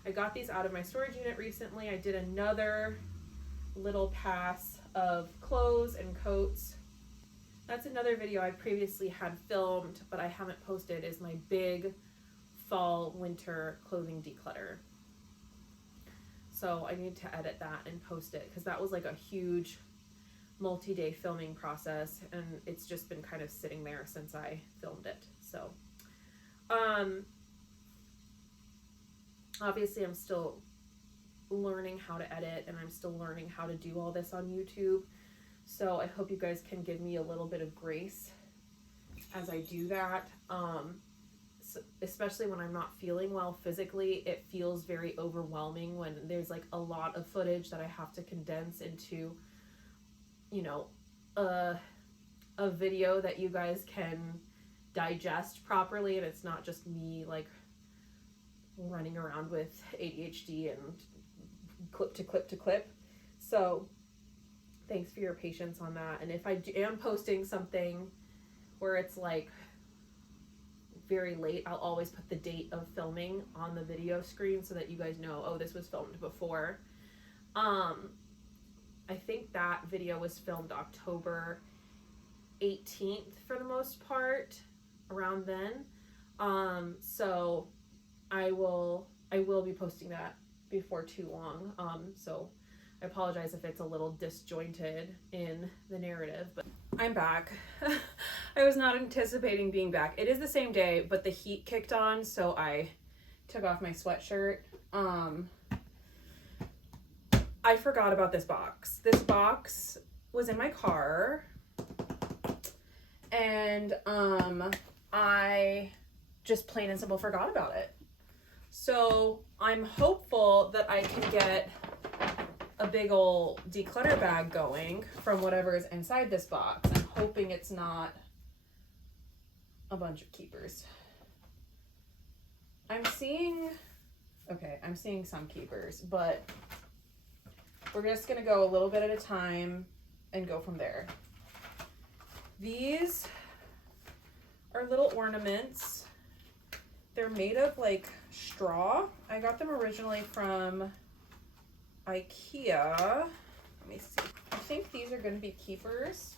I got these out of my storage unit recently. I did another little pass of clothes and coats. That's another video I previously had filmed, but I haven't posted, is my big fall winter clothing declutter. So I need to edit that and post it, because that was like a huge multi-day filming process, and it's just been kind of sitting there since I filmed it. So obviously I'm still learning how to edit, and I'm still learning how to do all this on YouTube. So I hope you guys can give me a little bit of grace as I do that. Especially when I'm not feeling well physically, it feels very overwhelming when there's like a lot of footage that I have to condense into, you know, a video that you guys can digest properly, and it's not just me like running around with ADHD and clip to clip to clip. So thanks for your patience on that. And if I am posting something where it's like very late, I'll always put the date of filming on the video screen so that you guys know, oh, this was filmed before. I think that video was filmed October 18th for the most part, around then. So I will be posting that before too long. So I apologize if it's a little disjointed in the narrative, but I'm back. I was not anticipating being back. It is the same day, but the heat kicked on, so I took off my sweatshirt. I forgot about this box. This box was in my car, and I just plain and simple forgot about it. So I'm hopeful that I can get a big old declutter bag going from whatever is inside this box. I'm hoping it's not a bunch of keepers. I'm seeing some keepers, but we're just gonna go a little bit at a time and go from there. These are little ornaments. They're made of like straw. I got them originally from IKEA. Let me see. I think these are going to be keepers.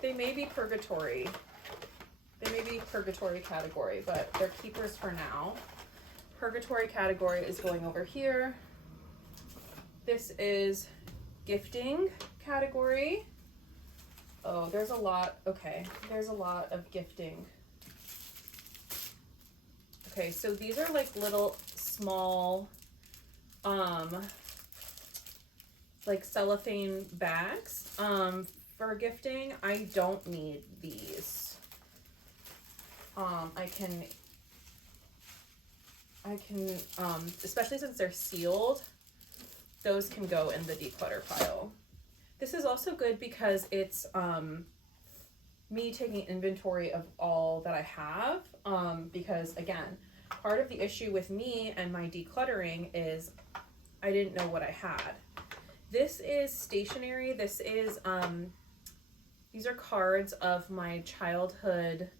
They may be purgatory. They may be purgatory category, but they're keepers for now. Purgatory category is going over here. This is gifting category. Oh, there's a lot. Okay, there's a lot of gifting. Okay, so these are like little small like cellophane bags for gifting. I don't need these. I can especially since they're sealed, those can go in the declutter pile. This is also good because it's me taking inventory of all that I have, because again, part of the issue with me and my decluttering is I didn't know what I had. This is stationery. This is these are cards of my childhood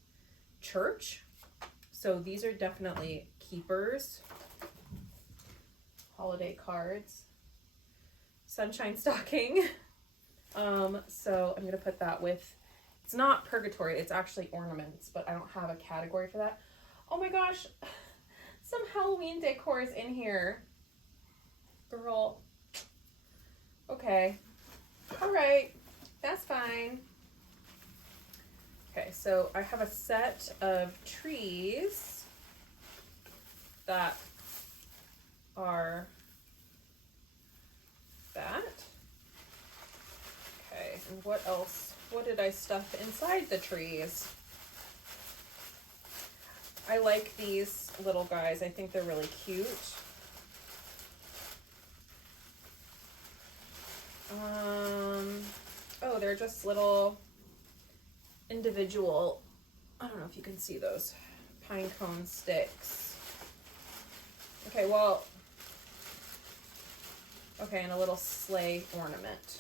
church, so these are definitely keepers. Holiday cards, sunshine stocking. So I'm gonna put that with, it's not purgatory, it's actually ornaments, but I don't have a category for that. Oh my gosh, some Halloween decor is in here. Girl. Okay. All right. That's fine. Okay, so I have a set of trees that are that. Okay, and what else? What did I stuff inside the trees? I like these little guys. I think they're really cute. Oh, they're just little individual, I don't know if you can see those, pine cone sticks. Okay, well, Okay, and a little sleigh ornament.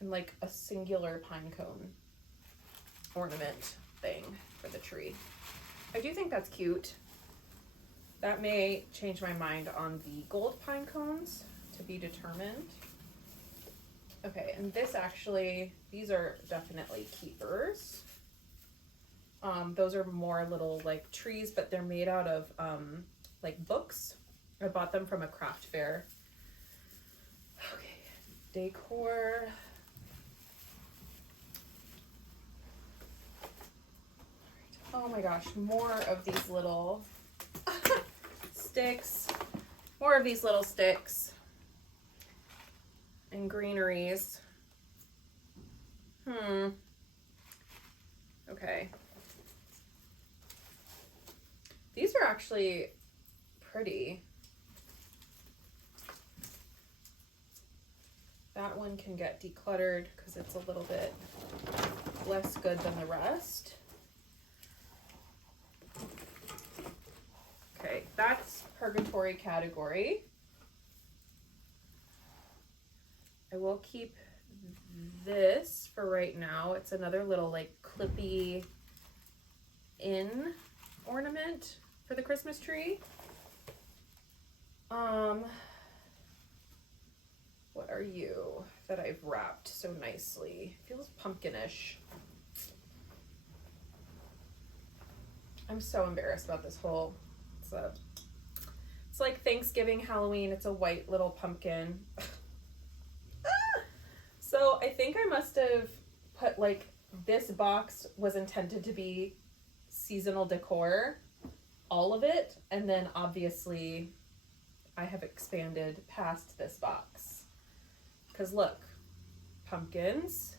And like a singular pine cone ornament thing for the tree. I do think that's cute. That may change my mind on the gold pine cones, to be determined. Okay, and this actually, these are definitely keepers. Those are more little like trees, but they're made out of like books. I bought them from a craft fair. Okay, decor. Oh my gosh, more of these little sticks. More of these little sticks and greeneries. Okay. These are actually pretty. That one can get decluttered because it's a little bit less good than the rest. Okay, that's purgatory category. I will keep this for right now. It's another little like clippy in ornament for the Christmas tree. What are you that I've wrapped so nicely? Feels pumpkinish. I'm so embarrassed about this whole, it's like Thanksgiving, Halloween. It's a white little pumpkin. So I think I must have put like, this box was intended to be seasonal decor, all of it. And then obviously I have expanded past this box. Because look, pumpkins.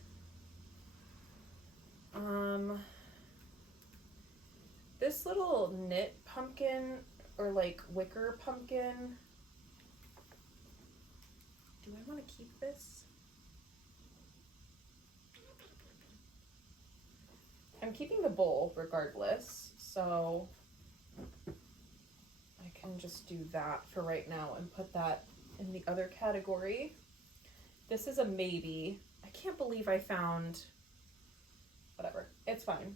This little knit pumpkin or like wicker pumpkin. Do I want to keep this? I'm keeping the bowl regardless, so I can just do that for right now and put that in the other category. This is a maybe. I can't believe I found, whatever, it's fine.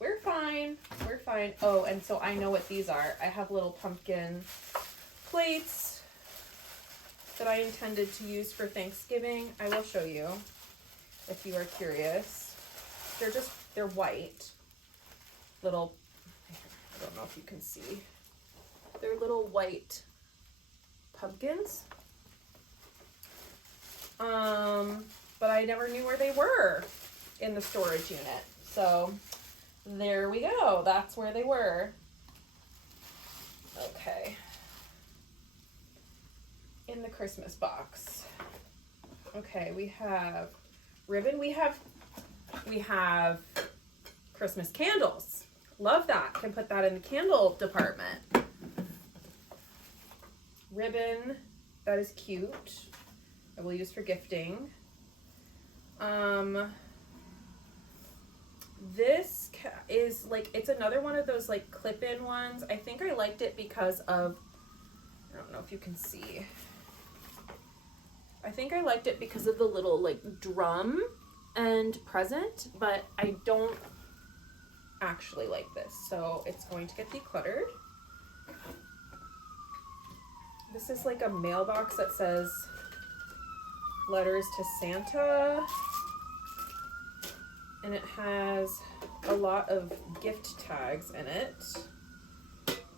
We're fine, we're fine. Oh, and so I know what these are. I have little pumpkin plates that I intended to use for Thanksgiving. I will show you if you are curious. They're white. Little, I don't know if you can see. They're little white pumpkins. But I never knew where they were in the storage unit. So there we go. That's where they were. Okay. In the Christmas box. Okay, we have ribbon. We have Christmas candles. Love that. Can put that in the candle department. Ribbon. That is cute. I will use for gifting. This is like, it's another one of those like clip-in ones. I think I liked it because of, I don't know if you can see. I think I liked it because of the little like drum and present, but I don't actually like this. So it's going to get decluttered. This is like a mailbox that says letters to Santa. And it has a lot of gift tags in it.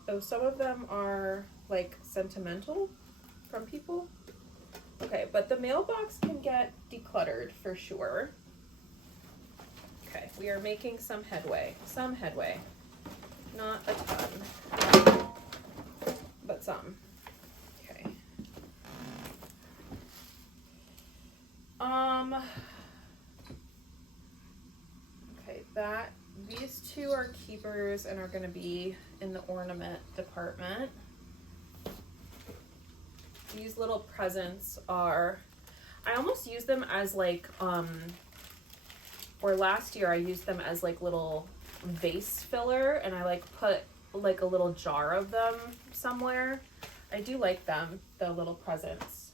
Though some of them are like sentimental from people. Okay, but the mailbox can get decluttered for sure. Okay, we are making some headway. Not a ton, but some. Okay. Okay, these two are keepers and are going to be in the ornament department. These little presents are, I almost use them as like, or last year I used them as like little vase filler, and I like put like a little jar of them somewhere. I do like them, the little presents.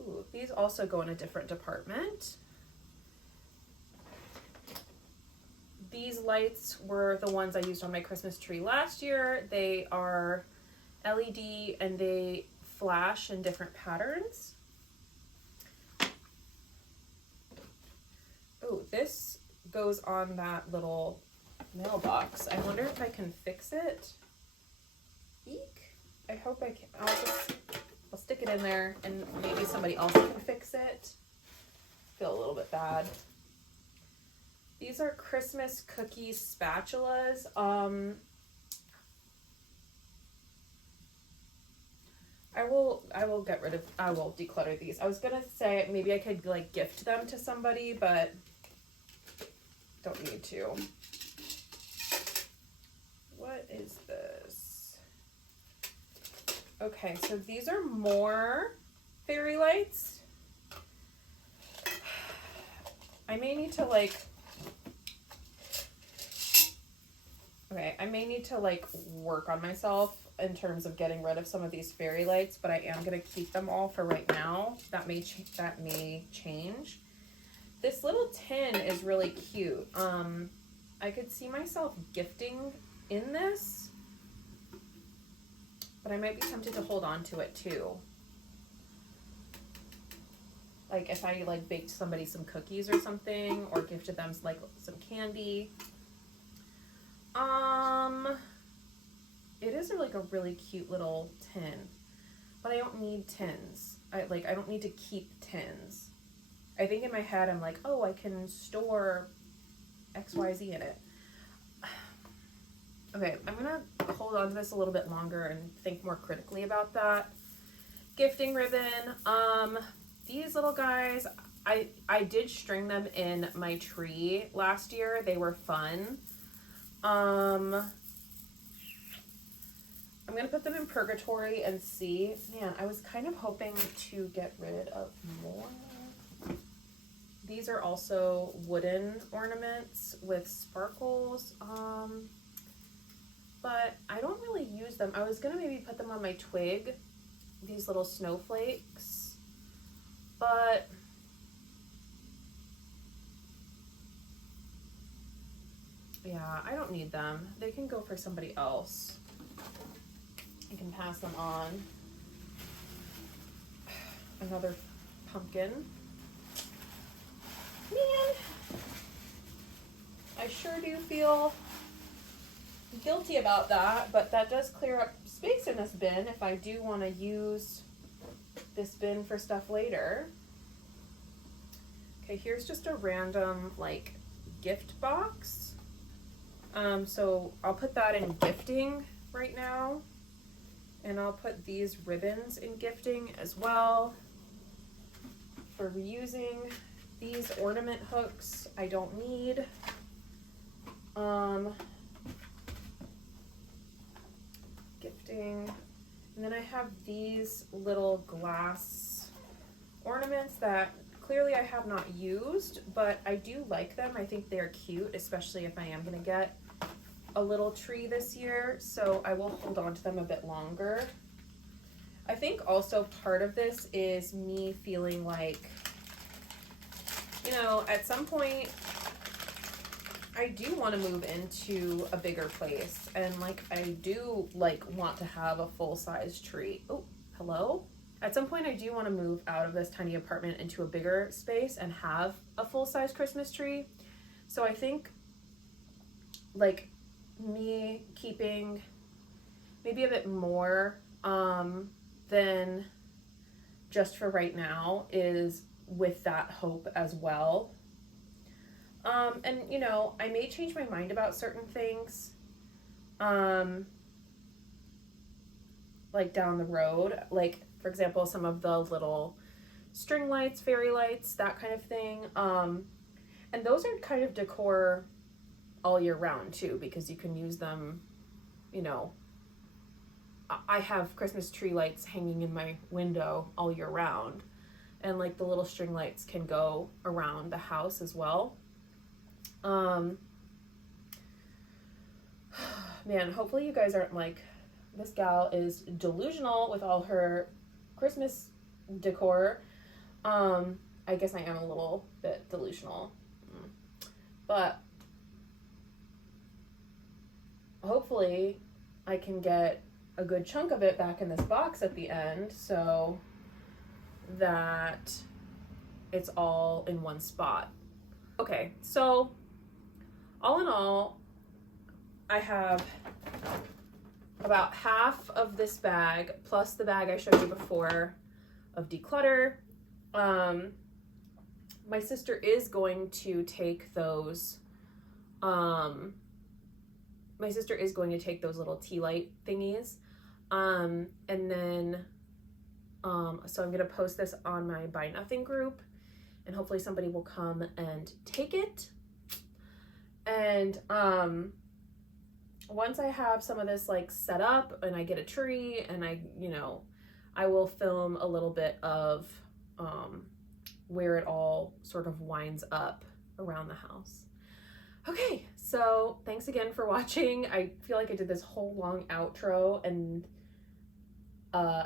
Ooh, these also go in a different department. These lights were the ones I used on my Christmas tree last year. They are LED and they flash in different patterns. Oh, this goes on that little mailbox. I wonder if I can fix it. Eek. I hope I can. I'll stick it in there and maybe somebody else can fix it. Feel a little bit bad. These are Christmas cookie spatulas. I will declutter these. I was gonna say maybe I could like gift them to somebody, but don't need to. What is this? Okay, so these are more fairy lights. I may need to work on myself in terms of getting rid of some of these fairy lights, but I am going to keep them all for right now. That may change. This little tin is really cute. I could see myself gifting in this, but I might be tempted to hold on to it too. Like if I like baked somebody some cookies or something, or gifted them like some candy. It is like a really cute little tin, but I don't need tins. I don't need to keep tins. I think in my head I'm like, oh, I can store XYZ in it. Okay, I'm gonna hold on to this a little bit longer and think more critically about that. Gifting ribbon. These little guys, I did string them in my tree last year. They were fun. I'm gonna put them in purgatory and see. Man, I was kind of hoping to get rid of more. These are also wooden ornaments with sparkles. But I don't really use them. I was gonna maybe put them on my twig, these little snowflakes, but yeah, I don't need them. They can go for somebody else. I can pass them on. Another pumpkin. Man, I sure do feel guilty about that, but that does clear up space in this bin if I do want to use this bin for stuff later. Okay, here's just a random like gift box. So I'll put that in gifting right now, and I'll put these ribbons in gifting as well for reusing. These ornament hooks I don't need. Gifting. And then I have these little glass ornaments that clearly I have not used, but I do like them. I think they're cute, especially if I am going to get a little tree this year, so I will hold on to them a bit longer. I think also part of this is me feeling like, you know, at some point I do want to move into a bigger place, and like I do like want to have a full-size tree. Oh, hello? At some point I do want to move out of this tiny apartment into a bigger space and have a full-size Christmas tree. So I think like me keeping maybe a bit more than just for right now is with that hope as well. And you know, I may change my mind about certain things like down the road, like for example some of the little string lights, fairy lights, that kind of thing, and those are kind of decor all year round too, because you can use them, you know. I have Christmas tree lights hanging in my window all year round, and like the little string lights can go around the house as well. Man, hopefully you guys aren't like, this gal is delusional with all her Christmas decor. I guess I am a little bit delusional. But hopefully I can get a good chunk of it back in this box at the end so that it's all in one spot. Okay, so all in all, I have about half of this bag plus the bag I showed you before of declutter. My sister is going to take those little tea light thingies, and then so I'm gonna post this on my Buy Nothing group, and hopefully somebody will come and take it. And once I have some of this like set up and I get a tree and I will film a little bit of where it all sort of winds up around the house. Okay, so thanks again for watching. I feel like I did this whole long outro, and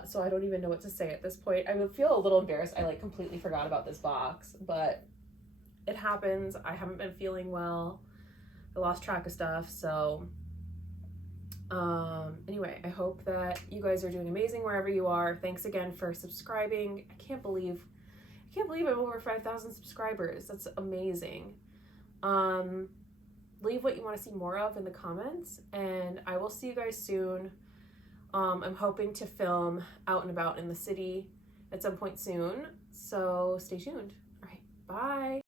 so I don't even know what to say at this point. I would feel a little embarrassed. I like completely forgot about this box, but it happens. I haven't been feeling well. I lost track of stuff. So anyway, I hope that you guys are doing amazing wherever you are. Thanks again for subscribing. I can't believe I'm over 5,000 subscribers. That's amazing. Leave what you want to see more of in the comments, and I will see you guys soon. I'm hoping to film out and about in the city at some point soon, so stay tuned. All right, bye.